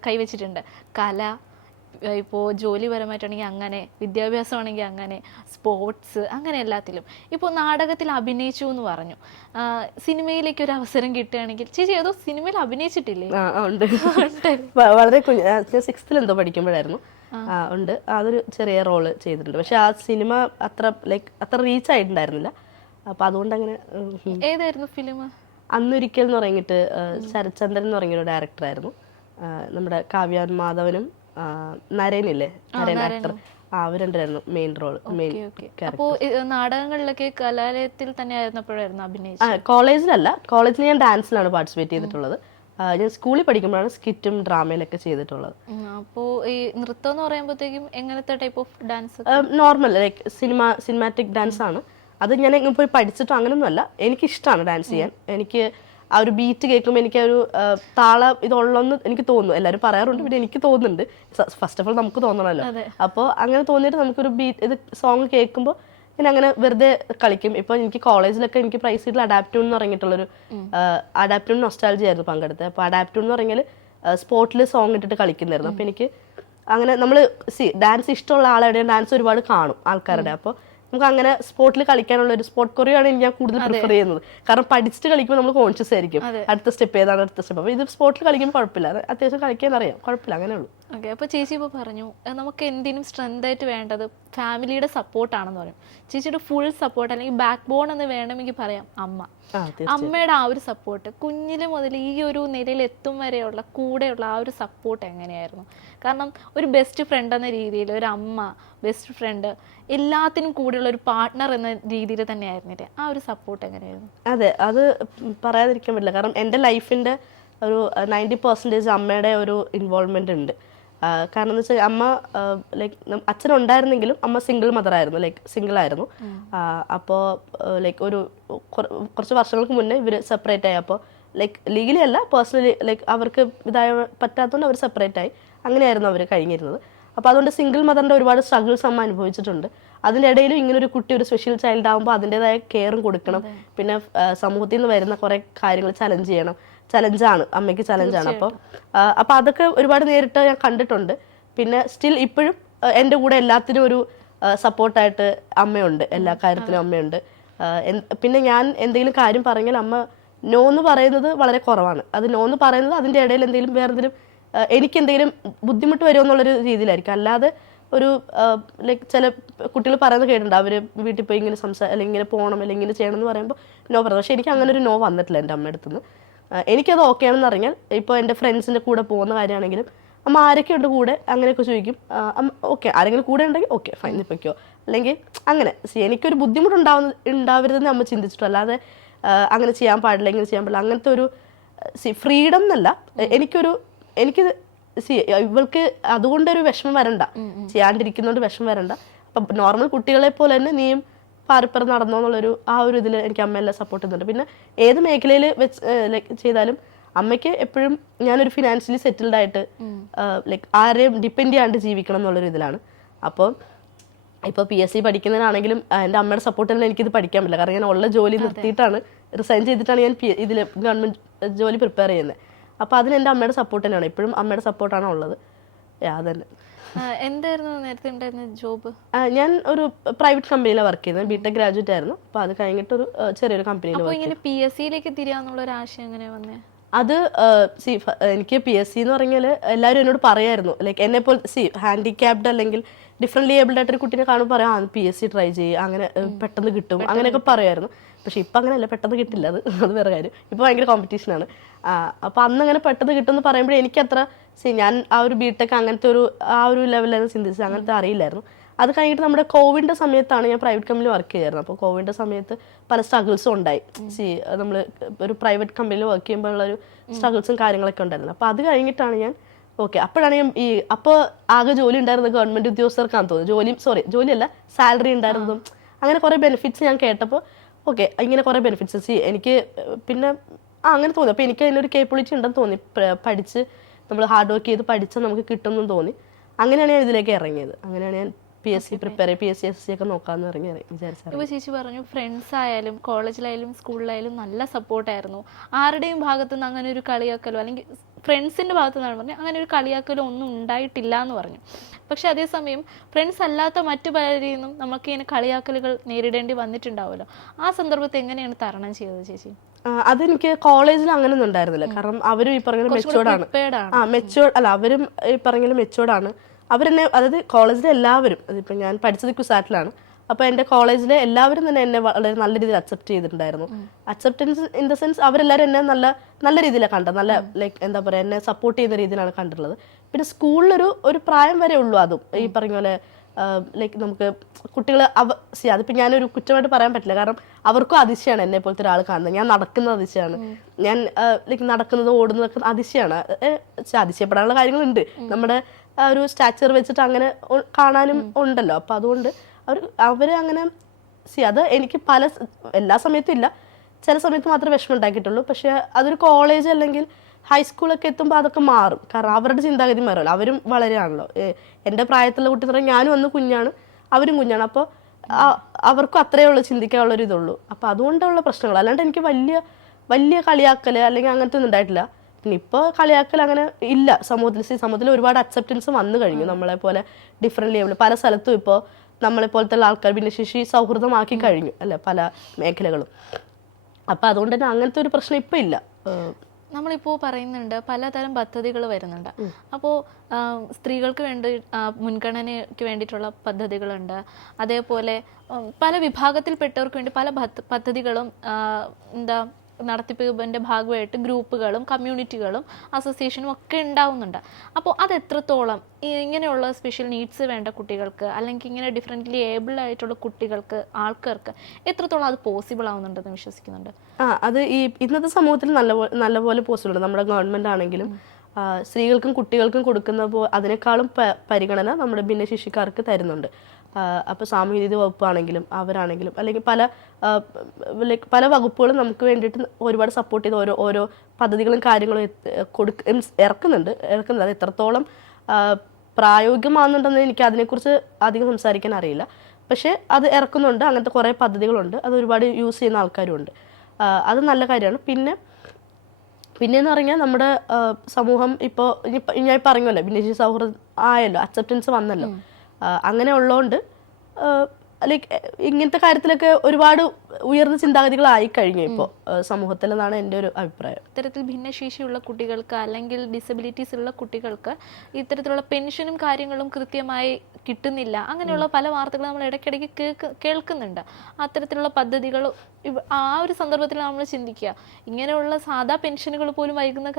കൈവച്ചിട്ടുണ്ട്. കല, ഇപ്പോൾ ജോലിപരമായിട്ടാണെങ്കിൽ അങ്ങനെ, വിദ്യാഭ്യാസമാണെങ്കിൽ അങ്ങനെ, സ്പോർട്സ്, അങ്ങനെ എല്ലാത്തിലും. ഇപ്പോൾ നാടകത്തിൽ അഭിനയിച്ചു എന്ന് പറഞ്ഞു. സിനിമയിലേക്ക് ഒരു അവസരം കിട്ടുകയാണെങ്കിൽ ചേച്ചി ഏതോ സിനിമയിൽ അഭിനയിച്ചിട്ടില്ലേ? ഉണ്ട്, വളരെ ഞാൻ 6th എന്തോ പഠിക്കുമ്പോഴായിരുന്നു. ഉണ്ട്, അതൊരു ചെറിയ റോള് ചെയ്തിട്ടുണ്ട്. പക്ഷെ ആ സിനിമ അത്ര റീച്ച് ആയിട്ടുണ്ടായിരുന്നില്ല. അപ്പം അതുകൊണ്ട് അങ്ങനെ. ഏതായിരുന്നു ഫിലിം? അന്നൊരിക്കൽ എന്ന് പറഞ്ഞിട്ട് ശരത്ചന്ദ്രൻ എന്ന് പറഞ്ഞൊരു ഡയറക്ടറായിരുന്നു. നമ്മുടെ കാവ്യാൻ മാധവനും നരേനില്ലേ, നരേൻ ആക്ടർ, അവർ രണ്ടായിരുന്നു മെയിൻ റോള്. അപ്പോൾ നാടകങ്ങളിലൊക്കെ കലാലയത്തിൽ തന്നെ ആയിരുന്നപ്പോഴായിരുന്നു അഭിനയിച്ചത്? കോളേജിലല്ല, കോളേജിൽ ഞാൻ ഡാൻസിലാണ് പാർട്ടിസിപ്പേറ്റ് ചെയ്തിട്ടുള്ളത്. ഞാൻ സ്കൂളിൽ പഠിക്കുമ്പോഴാണ് സ്കിറ്റും ഡ്രാമയിലൊക്കെ ചെയ്തിട്ടുള്ളത്. അപ്പോൾ ഈ നൃത്തം എന്ന് പറയുമ്പോഴത്തേക്കും എങ്ങനത്തെ type of dance? Normal cinematic dance ആണ്. അത് ഞാൻ എങ്ങനെ പോയി പഠിച്ചിട്ടോ അങ്ങനൊന്നുമല്ല, എനിക്കിഷ്ടമാണ് ഡാൻസ് ചെയ്യാൻ. എനിക്ക് ആ ഒരു ബീറ്റ് കേൾക്കുമ്പോൾ എനിക്ക് ഒരു താളം ഇതുള്ളെന്ന് എനിക്ക് തോന്നുന്നു. എല്ലാവരും പറയാറുണ്ട്, പിന്നെ എനിക്ക് തോന്നുന്നുണ്ട്. ഫസ്റ്റ് ഓഫ് ഓൾ നമുക്ക് തോന്നണമല്ലോ. അപ്പോൾ അങ്ങനെ തോന്നിയിട്ട് നമുക്കൊരു ഇത് സോങ് കേൾക്കുമ്പോൾ ഞാൻ അങ്ങനെ വെറുതെ കളിക്കും. ഇപ്പോൾ എനിക്ക് കോളേജിലൊക്കെ എനിക്ക് പ്രൈസ് ചെയ്തിട്ടുള്ള അഡാപ്റ്റൂൺ എന്ന് പറഞ്ഞിട്ടുള്ളൊരു അഡാപ്റ്റൂൺ നൊസ്റ്റാൾജി ആയിരുന്നു പങ്കെടുത്തത്. അപ്പോൾ അഡാപ്റ്റൂൺ എന്ന് പറഞ്ഞാൽ സ്പോട്ടിൽ സോങ് ഇട്ടിട്ട് കളിക്കുന്നതായിരുന്നു. അപ്പോൾ എനിക്ക് അങ്ങനെ നമ്മൾ ഡാൻസ് ഇഷ്ടമുള്ള ആളെവിടെയും ഡാൻസ് ഒരുപാട് കാണും ആൾക്കാരുടെ. അപ്പോൾ നമുക്ക് അങ്ങനെ സ്പോർട്ടിൽ കളിക്കാനുള്ള ഒരു സ്പോർട്ട് കൊറിയാണ് ഞാൻ കൂടുതൽ പ്രിഫർ ചെയ്യുന്നത്. കാരണം പഠിച്ചിട്ട് കളിക്കുമ്പോൾ നമ്മൾ കോൺഷ്യസ് ആയിരിക്കും, അടുത്ത സ്റ്റെപ്പ് ഏതാണ്, അടുത്ത സ്റ്റെപ്പ്. അപ്പോൾ ഇത് സ്പോർട്ടിൽ കളിക്കുമ്പോൾ കുഴപ്പമില്ല, അത്യാവശ്യം കളിക്കാൻ അറിയാം, കുഴപ്പമില്ല, അങ്ങനെ ഉള്ളൂ. ഓക്കെ, അപ്പോൾ ചേച്ചി ഇപ്പോൾ പറഞ്ഞു നമുക്ക് എന്തിനും സ്ട്രെങ്ത് ആയിട്ട് വേണ്ടത് ഫാമിലിയുടെ സപ്പോർട്ടാണെന്ന് പറയും. ചേച്ചിയുടെ ഫുൾ സപ്പോർട്ട് അല്ലെങ്കിൽ ബാക്ക് ബോൺ എന്ന് വേണമെങ്കിൽ പറയാം അമ്മ. അമ്മയുടെ ആ ഒരു സപ്പോർട്ട് കുഞ്ഞില് മുതൽ ഈ ഒരു നിലയിൽ എത്തും വരെയുള്ള കൂടെയുള്ള ആ ഒരു സപ്പോർട്ട് എങ്ങനെയായിരുന്നു? കാരണം ഒരു ബെസ്റ്റ് ഫ്രണ്ട് എന്ന രീതിയിൽ ഒരു അമ്മ, ബെസ്റ്റ് ഫ്രണ്ട്, എല്ലാത്തിനും കൂടെയുള്ള ഒരു പാർട്ട്ണർ എന്ന രീതിയിൽ തന്നെ ആയിരുന്നില്ലേ? ആ ഒരു സപ്പോർട്ട് എങ്ങനെയായിരുന്നു? അതെ, അത് പറയാതിരിക്കാൻ പറ്റില്ല. കാരണം എൻ്റെ ലൈഫിൻ്റെ ഒരു 90% അമ്മയുടെ ഒരു ഇൻവോൾവ്മെൻ്റ് ഉണ്ട്. കാരണം എന്ന് വെച്ചാൽ അമ്മ അച്ഛനുണ്ടായിരുന്നെങ്കിലും അമ്മ സിംഗിൾ മദറായിരുന്നു, സിംഗിൾ ആയിരുന്നു. അപ്പോൾ ഒരു കുറച്ച് വർഷങ്ങൾക്ക് മുന്നേ ഇവർ സെപ്പറേറ്റ് ആയി. അപ്പോൾ ലീഗലി അല്ല, പേഴ്സണലി അവർക്ക് ഇതായ പറ്റാത്തതുകൊണ്ട് അവർ സെപ്പറേറ്റ് ആയി. അങ്ങനെയായിരുന്നു അവർ കഴിഞ്ഞിരുന്നത്. അപ്പോൾ അതുകൊണ്ട് സിംഗിൾ മദറിൻ്റെ ഒരുപാട് സ്ട്രഗിൾസ് അമ്മ അനുഭവിച്ചിട്ടുണ്ട്. അതിൻ്റെ ഇടയിലും ഇങ്ങനൊരു കുട്ടി ഒരു സ്പെഷ്യൽ ചൈൽഡ് ആകുമ്പോൾ അതിൻ്റെതായ കെയറും കൊടുക്കണം. പിന്നെ സമൂഹത്തിൽ നിന്ന് വരുന്ന കുറേ കാര്യങ്ങൾ ചലഞ്ച് ചെയ്യണം. ചലഞ്ചാണ്, അമ്മയ്ക്ക് ചലഞ്ചാണ്. അപ്പോൾ അതൊക്കെ ഒരുപാട് നേരിട്ട് ഞാൻ കണ്ടിട്ടുണ്ട്. പിന്നെ സ്റ്റിൽ ഇപ്പോഴും എൻ്റെ കൂടെ എല്ലാത്തിനും ഒരു സപ്പോർട്ടായിട്ട് അമ്മയുണ്ട്, എല്ലാ കാര്യത്തിനും അമ്മയുണ്ട്. പിന്നെ ഞാൻ എന്തെങ്കിലും കാര്യം പറഞ്ഞാൽ അമ്മ നോ എന്ന് പറയുന്നത് വളരെ കുറവാണ്. അത് നോ എന്ന് പറയുന്നത് അതിൻ്റെ ഇടയിൽ എന്തെങ്കിലും വേറെ എന്തെങ്കിലും എനിക്ക് എന്തെങ്കിലും ബുദ്ധിമുട്ട് വരുമോ എന്നുള്ളൊരു രീതിയിലായിരിക്കും. അല്ലാതെ ഒരു ചില കുട്ടികൾ പറയുന്നത് കേട്ടിട്ടുണ്ട്, അവർ വീട്ടിൽ പോയി ഇങ്ങനെ അല്ലെങ്കിൽ ഇങ്ങനെ പോകണം അല്ലെങ്കിൽ ഇങ്ങനെ ചെയ്യണം എന്ന് പറയുമ്പോൾ നോ പറയുന്നത്. പക്ഷേ എനിക്ക് അങ്ങനെ ഒരു നോ വന്നിട്ടില്ല എൻ്റെ അമ്മയുടെ അടുത്തുനിന്ന്. എനിക്കത് ഓക്കെ ആണെന്ന് അറിഞ്ഞാൽ ഇപ്പോൾ എൻ്റെ ഫ്രണ്ട്സിൻ്റെ കൂടെ പോകുന്ന കാര്യമാണെങ്കിലും അമ്മ ആരൊക്കെ ഉണ്ട് കൂടെ അങ്ങനെയൊക്കെ ചോദിക്കും. ഓക്കെ, ആരെങ്കിലും കൂടെ ഉണ്ടെങ്കിൽ ഓക്കെ ഫൈൻ നിൽപ്പിക്കോ, അല്ലെങ്കിൽ അങ്ങനെ എനിക്കൊരു ഉണ്ടാവരുതെന്ന് അമ്മ ചിന്തിച്ചിട്ടു. അല്ലാതെ അങ്ങനെ ചെയ്യാൻ പാടില്ല, ഇങ്ങനെ ചെയ്യാൻ പാടില്ല, അങ്ങനത്തെ ഒരു ഫ്രീഡം എന്നല്ല. എനിക്ക് ഇവൾക്ക് അതുകൊണ്ടൊരു വിഷമം വരണ്ട, ചെയ്യാണ്ടിരിക്കുന്നതുകൊണ്ട് വിഷമം വരണ്ട. അപ്പം നോർമൽ കുട്ടികളെ പോലെ തന്നെ നീയും പാറിപ്പറന്ന് നടന്നോ എന്നുള്ളൊരു ആ ഒരു ഇതിൽ എനിക്ക് അമ്മയെല്ലാം സപ്പോർട്ട് ചെയ്യുന്നുണ്ട്. പിന്നെ ഏത് മേഖലയിൽ ചെയ്താലും അമ്മയ്ക്ക് എപ്പോഴും ഞാനൊരു ഫിനാൻഷ്യലി സെറ്റിൽഡ് ആയിട്ട് ആരെയും ഡിപ്പെൻഡ് ചെയ്യാണ്ട് ജീവിക്കണം എന്നുള്ളൊരു ഇതിലാണ്. അപ്പോൾ ഇപ്പോൾ PSC പഠിക്കുന്നതിനാണെങ്കിലും എൻ്റെ അമ്മയുടെ സപ്പോർട്ടിൽ എനിക്കിത് പഠിക്കാൻ പറ്റില്ല. കാരണം ഞാൻ ഉള്ള ജോലി നിർത്തിയിട്ടാണ്, റിസൈൻ ചെയ്തിട്ടാണ് ഞാൻ ഇതിൽ ഗവൺമെൻറ് ജോലി പ്രിപ്പയർ ചെയ്യുന്നത്. അപ്പോൾ അതിന് എൻ്റെ അമ്മയുടെ സപ്പോർട്ട് തന്നെയാണ്, എപ്പോഴും അമ്മയുടെ സപ്പോർട്ടാണ് ഉള്ളത്. അതന്നെ. എന്തായിരുന്നു നേരത്തെ ഉണ്ടായിരുന്ന ജോബ്? ഞാൻ ഒരു പ്രൈവറ്റ് കമ്പനിയിലാണ് വർക്ക് ചെയ്യുന്നത്. ബിടെക് ഗ്രാജുവേറ്റ് ആയിരുന്നു. അപ്പോൾ അത് കഴിഞ്ഞിട്ട് ഒരു ചെറിയൊരു കമ്പനിയിൽ അപ്പോൾ ഇങ്ങനെ PSC-യിലേക്ക് തിരിയാന്നുള്ള ഒരു ആശയം എങ്ങനെ വന്നേ? അത് എനിക്ക് PSC എന്ന് പറഞ്ഞാൽ എല്ലാവരും എന്നോട് പറയായിരുന്നു, ലൈക്ക് എന്നെ പോലെ ഹാൻഡിക്യാപ്ഡ് അല്ലെങ്കിൽ ഡിഫറെൻ്റ്ലി ഏബിൾഡ് ആയിട്ടൊരു കുട്ടീനെ കാണുമ്പോൾ പറയാം PSC ട്രൈ ചെയ്യുക, അങ്ങനെ പെട്ടെന്ന് കിട്ടും അങ്ങനെയൊക്കെ പറയുമായിരുന്നു. പക്ഷെ ഇപ്പം അങ്ങനെയല്ല, പെട്ടെന്ന് കിട്ടില്ല. അത് വേറെ കാര്യം. ഇപ്പോൾ ഭയങ്കര കോമ്പറ്റീഷനാണ്. അപ്പോൾ അന്ന് അങ്ങനെ പെട്ടെന്ന് കിട്ടുമെന്ന് പറയുമ്പോൾ എനിക്കത്ര ഞാൻ ആ ഒരു ബിടെക് അങ്ങനത്തെ ആ ഒരു ലെവലിലാണ് ചിന്തിച്ചത്. അങ്ങനത്തെ അറിയില്ലായിരുന്നു. അത് കഴിഞ്ഞിട്ട് നമ്മുടെ കോവിഡിൻ്റെ സമയത്താണ് ഞാൻ പ്രൈവറ്റ് കമ്പനിയിൽ വർക്ക് ചെയ്യായിരുന്നു. അപ്പോൾ കോവിഡിൻ്റെ സമയത്ത് പല സ്ട്രഗിൾസും ഉണ്ടായി. നമ്മൾ ഒരു പ്രൈവറ്റ് കമ്പനിയിൽ വർക്ക് ചെയ്യുമ്പോഴുള്ളൊരു സ്ട്രഗിൾസും കാര്യങ്ങളൊക്കെ ഉണ്ടായിരുന്നു. അപ്പോൾ അത് കഴിഞ്ഞിട്ടാണ് ഞാൻ അപ്പോഴാണ് ഞാൻ അപ്പോൾ ആകെ ജോലി ഉണ്ടായിരുന്നത് ഗവൺമെൻറ് ഉദ്യോഗസ്ഥർക്കാണെന്ന് തോന്നുന്നു. ജോലിയല്ല, സാലറി ഉണ്ടായിരുന്നതും അങ്ങനെ കുറേ ബെനിഫിറ്റ്സ് ഞാൻ കേട്ടപ്പോൾ ഇങ്ങനെ കുറേ ബെനിഫിറ്റ്സ് എനിക്ക് പിന്നെ അങ്ങനെ തോന്നി. അപ്പോൾ എനിക്ക് അതിനൊരു കേപ്പബിലിറ്റി ഉണ്ടെന്ന് തോന്നി. പഠിച്ച് നമ്മൾ ഹാർഡ് വർക്ക് ചെയ്ത് പഠിച്ചാൽ നമുക്ക് കിട്ടുമെന്നും തോന്നി. അങ്ങനെയാണ് ഞാൻ ഇതിലേക്ക് ഇറങ്ങിയത്. അങ്ങനെയാണ് ഞാൻ PSC പ്രിപ്പയർ ചെയ്ത് PSC SC ഒക്കെ നോക്കാമെന്ന് വിചാരിച്ചത്. ഇപ്പോൾ ചേച്ചി പറഞ്ഞു ഫ്രണ്ട്സ് ആയാലും കോളേജിലായാലും സ്കൂളിലായാലും നല്ല സപ്പോർട്ടായിരുന്നു. ആരുടെയും ഭാഗത്തുനിന്ന് അങ്ങനെ ഒരു കളിയാക്കലോ അല്ലെങ്കിൽ ഫ്രണ്ട്സിൻ്റെ ഭാഗത്തു നിന്നാണ് പറഞ്ഞത് അങ്ങനെ ഒരു കളിയാക്കലോ ഒന്നും ഉണ്ടായിട്ടില്ല എന്ന് പറഞ്ഞു. പക്ഷെ അതേസമയം ഫ്രണ്ട്സ് അല്ലാത്ത മറ്റു പലരിൽ നിന്നും നമുക്ക് ഇങ്ങനെ കളിയാക്കലുകൾ നേരിടേണ്ടി വന്നിട്ടുണ്ടാവുമല്ലോ. ആ സന്ദർഭത്തെ എങ്ങനെയാണ് തരണം ചെയ്തത് ചേച്ചി? അതെനിക്ക് കോളേജിൽ അങ്ങനെയൊന്നും ഉണ്ടായിരുന്നില്ല. കാരണം അവരും ഈ പറഞ്ഞ മെച്ചോർഡാണ്. അവരും ഈ പറഞ്ഞ മെച്ചോർഡാണ്. അവരെന്നെ, അതായത് കോളേജിലെ എല്ലാവരും, അതിപ്പോൾ ഞാൻ പഠിച്ചത് കുസാറ്റിലാണ്. അപ്പോൾ എൻ്റെ കോളേജിലെ എല്ലാവരും തന്നെ എന്നെ വളരെ നല്ല രീതിയിൽ അക്സെപ്റ്റ് ചെയ്തിട്ടുണ്ടായിരുന്നു. അക്സെപ്റ്റൻസ് ഇൻ ദ സെൻസ് അവരെല്ലാവരും എന്നെ നല്ല രീതിയിലാണ് കണ്ടത്. നല്ല ലൈക്ക് എന്താ പറയുക, എന്നെ സപ്പോർട്ട് ചെയ്യുന്ന രീതിയിലാണ് കണ്ടിട്ടുള്ളത്. പിന്നെ സ്കൂളിലൊരു പ്രായം വരെ ഉള്ളൂ. അതും ഈ പറഞ്ഞ പോലെ ലൈക്ക് നമുക്ക് കുട്ടികൾ അതിപ്പോൾ ഞാനൊരു കുറ്റമായിട്ട് പറയാൻ പറ്റില്ല. കാരണം അവർക്കും അതിശയമാണ് എന്നെ പോലത്തെ ഒരാൾ കാണുന്നത്. ഞാൻ നടക്കുന്നത് അതിശയമാണ്. ഞാൻ ലൈക്ക് നടക്കുന്നത് ഓടുന്നതൊക്കെ അതിശയമാണ്. അതിശയപ്പെടാനുള്ള കാര്യങ്ങളുണ്ട്. നമ്മുടെ ഒരു സ്റ്റാച്ചർ വെച്ചിട്ട് അങ്ങനെ കാണാനും ഉണ്ടല്ലോ. അപ്പം അതുകൊണ്ട് അവർ അങ്ങനെ അത് എനിക്ക് എല്ലാ സമയത്തും ഇല്ല, ചില സമയത്ത് മാത്രമേ വിഷമം ഉണ്ടാക്കിയിട്ടുള്ളൂ. പക്ഷേ അതൊരു കോളേജ് അല്ലെങ്കിൽ ഹൈസ്കൂളൊക്കെ എത്തുമ്പോൾ അതൊക്കെ മാറും. കാരണം അവരുടെ ചിന്താഗതി മാറുമല്ലോ. അവരും വളരെയാണല്ലോ. എൻ്റെ പ്രായത്തിലുള്ള കുട്ടി എന്ന് പറഞ്ഞാൽ ഞാനും അന്ന് കുഞ്ഞാണ്, അവരും കുഞ്ഞാണ്. അപ്പോൾ അവർക്കും അത്രയേ ഉള്ളൂ ചിന്തിക്കാനുള്ളൊരു ഇതുള്ളൂ. അപ്പോൾ അതുകൊണ്ടുള്ള പ്രശ്നങ്ങൾ. അല്ലാണ്ട് എനിക്ക് വലിയ കളിയാക്കൽ അല്ലെങ്കിൽ അങ്ങനത്തെ ഒന്നും ഉണ്ടായിട്ടില്ല. പിന്നെ ഇപ്പോൾ കളിയാക്കൽ അങ്ങനെ ഇല്ല സമൂഹത്തിൽ ഒരുപാട് അക്സെപ്റ്റൻസ് വന്നു കഴിഞ്ഞു. നമ്മളെ പോലെ ഡിഫറെൻ്റ് ലെവൽ പല സ്ഥലത്തും ഇപ്പോൾ നമ്മളെ പോലത്തെ ആൾക്കാർ ഭിന്നശേഷി സൗഹൃദമാക്കി കഴിഞ്ഞു അല്ലേ, പല മേഖലകളും. അപ്പോൾ അതുകൊണ്ട് തന്നെ അങ്ങനത്തെ ഒരു പ്രശ്നം ഇപ്പം ഇല്ല. നമ്മളിപ്പോൾ പറയുന്നുണ്ട് പലതരം പദ്ധതികൾ വരുന്നുണ്ട്. അപ്പോൾ സ്ത്രീകൾക്ക് വേണ്ടി മുൻഗണനയ്ക്ക് വേണ്ടിയിട്ടുള്ള പദ്ധതികളുണ്ട്. അതേപോലെ പല വിഭാഗത്തിൽപ്പെട്ടവർക്ക് വേണ്ടി പല പദ്ധതികളും നടത്തിപ്പിൻ്റെ ഭാഗമായിട്ട് ഗ്രൂപ്പുകളും കമ്മ്യൂണിറ്റികളും അസോസിയേഷനും ഒക്കെ ഉണ്ടാവുന്നുണ്ട്. അപ്പോൾ അത് എത്രത്തോളം ഇങ്ങനെയുള്ള സ്പെഷ്യൽ നീഡ്സ് വേണ്ട കുട്ടികൾക്ക് അല്ലെങ്കിൽ ഇങ്ങനെ ഡിഫറെൻ്റ്ലി ഏബിൾഡ് ആയിട്ടുള്ള ആൾക്കാർക്ക് എത്രത്തോളം അത് പോസിബിൾ ആവുന്നുണ്ടെന്ന് വിശ്വസിക്കുന്നുണ്ട്? അത് ഈ ഇന്നത്തെ സമൂഹത്തിൽ നല്ലപോലെ പോസിബിൾ ഉണ്ട്. നമ്മുടെ ഗവൺമെൻറ് ആണെങ്കിലും സ്ത്രീകൾക്കും കുട്ടികൾക്കും കൊടുക്കുന്ന അതിനേക്കാളും പരിഗണന നമ്മുടെ ഭിന്നശേഷിക്കാർക്ക് തരുന്നുണ്ട്. അപ്പോൾ സാമൂഹിക വകുപ്പാണെങ്കിലും അവരാണെങ്കിലും അല്ലെങ്കിൽ പല വകുപ്പുകളും നമുക്ക് വേണ്ടിയിട്ട് ഒരുപാട് സപ്പോർട്ട് ചെയ്ത് ഓരോ പദ്ധതികളും കാര്യങ്ങളും ഇറക്കുന്നുണ്ട്. അത് എത്രത്തോളം പ്രായോഗികമാകുന്നുണ്ടെന്ന് എനിക്ക് അതിനെക്കുറിച്ച് അധികം സംസാരിക്കാൻ അറിയില്ല. പക്ഷേ അത് ഇറക്കുന്നുണ്ട്. അങ്ങനത്തെ കുറേ പദ്ധതികളുണ്ട്. അത് ഒരുപാട് യൂസ് ചെയ്യുന്ന ആൾക്കാരുമുണ്ട്. അത് നല്ല കാര്യമാണ്. പിന്നെയെന്ന് പറഞ്ഞാൽ നമ്മുടെ സമൂഹം ഇപ്പോൾ ഞാൻ പറഞ്ഞല്ലോ, ഭിന്നശേഷി സൗഹൃദം ആയല്ലോ, അക്സെപ്റ്റൻസ് വന്നല്ലോ. അങ്ങനെ ഉള്ളതുകൊണ്ട് ലൈക്ക് ഇങ്ങനത്തെ കാര്യത്തിലൊക്കെ ഒരുപാട് ഉയർന്ന ചിന്താഗതികളായി കഴിഞ്ഞു ഇപ്പോൾ സമൂഹത്തിൽ എന്നാണ് എൻ്റെ ഒരു അഭിപ്രായം. ഇത്തരത്തിൽ ഭിന്നശേഷിയുള്ള കുട്ടികൾക്ക് അല്ലെങ്കിൽ ഡിസബിലിറ്റീസ് ഉള്ള കുട്ടികൾക്ക് ഇത്തരത്തിലുള്ള പെൻഷനും കാര്യങ്ങളും കൃത്യമായി കിട്ടുന്നില്ല. അങ്ങനെയുള്ള പല വാർത്തകളും നമ്മൾ ഇടയ്ക്കിടയ്ക്ക് കേൾക്കുന്നുണ്ട്. അത്തരത്തിലുള്ള പദ്ധതികൾ ആ ഒരു സന്ദർഭത്തിൽ നമ്മൾ ചിന്തിക്കുക, ഇങ്ങനെയുള്ള സാധാ പെൻഷനുകൾ പോലും വൈകുന്ന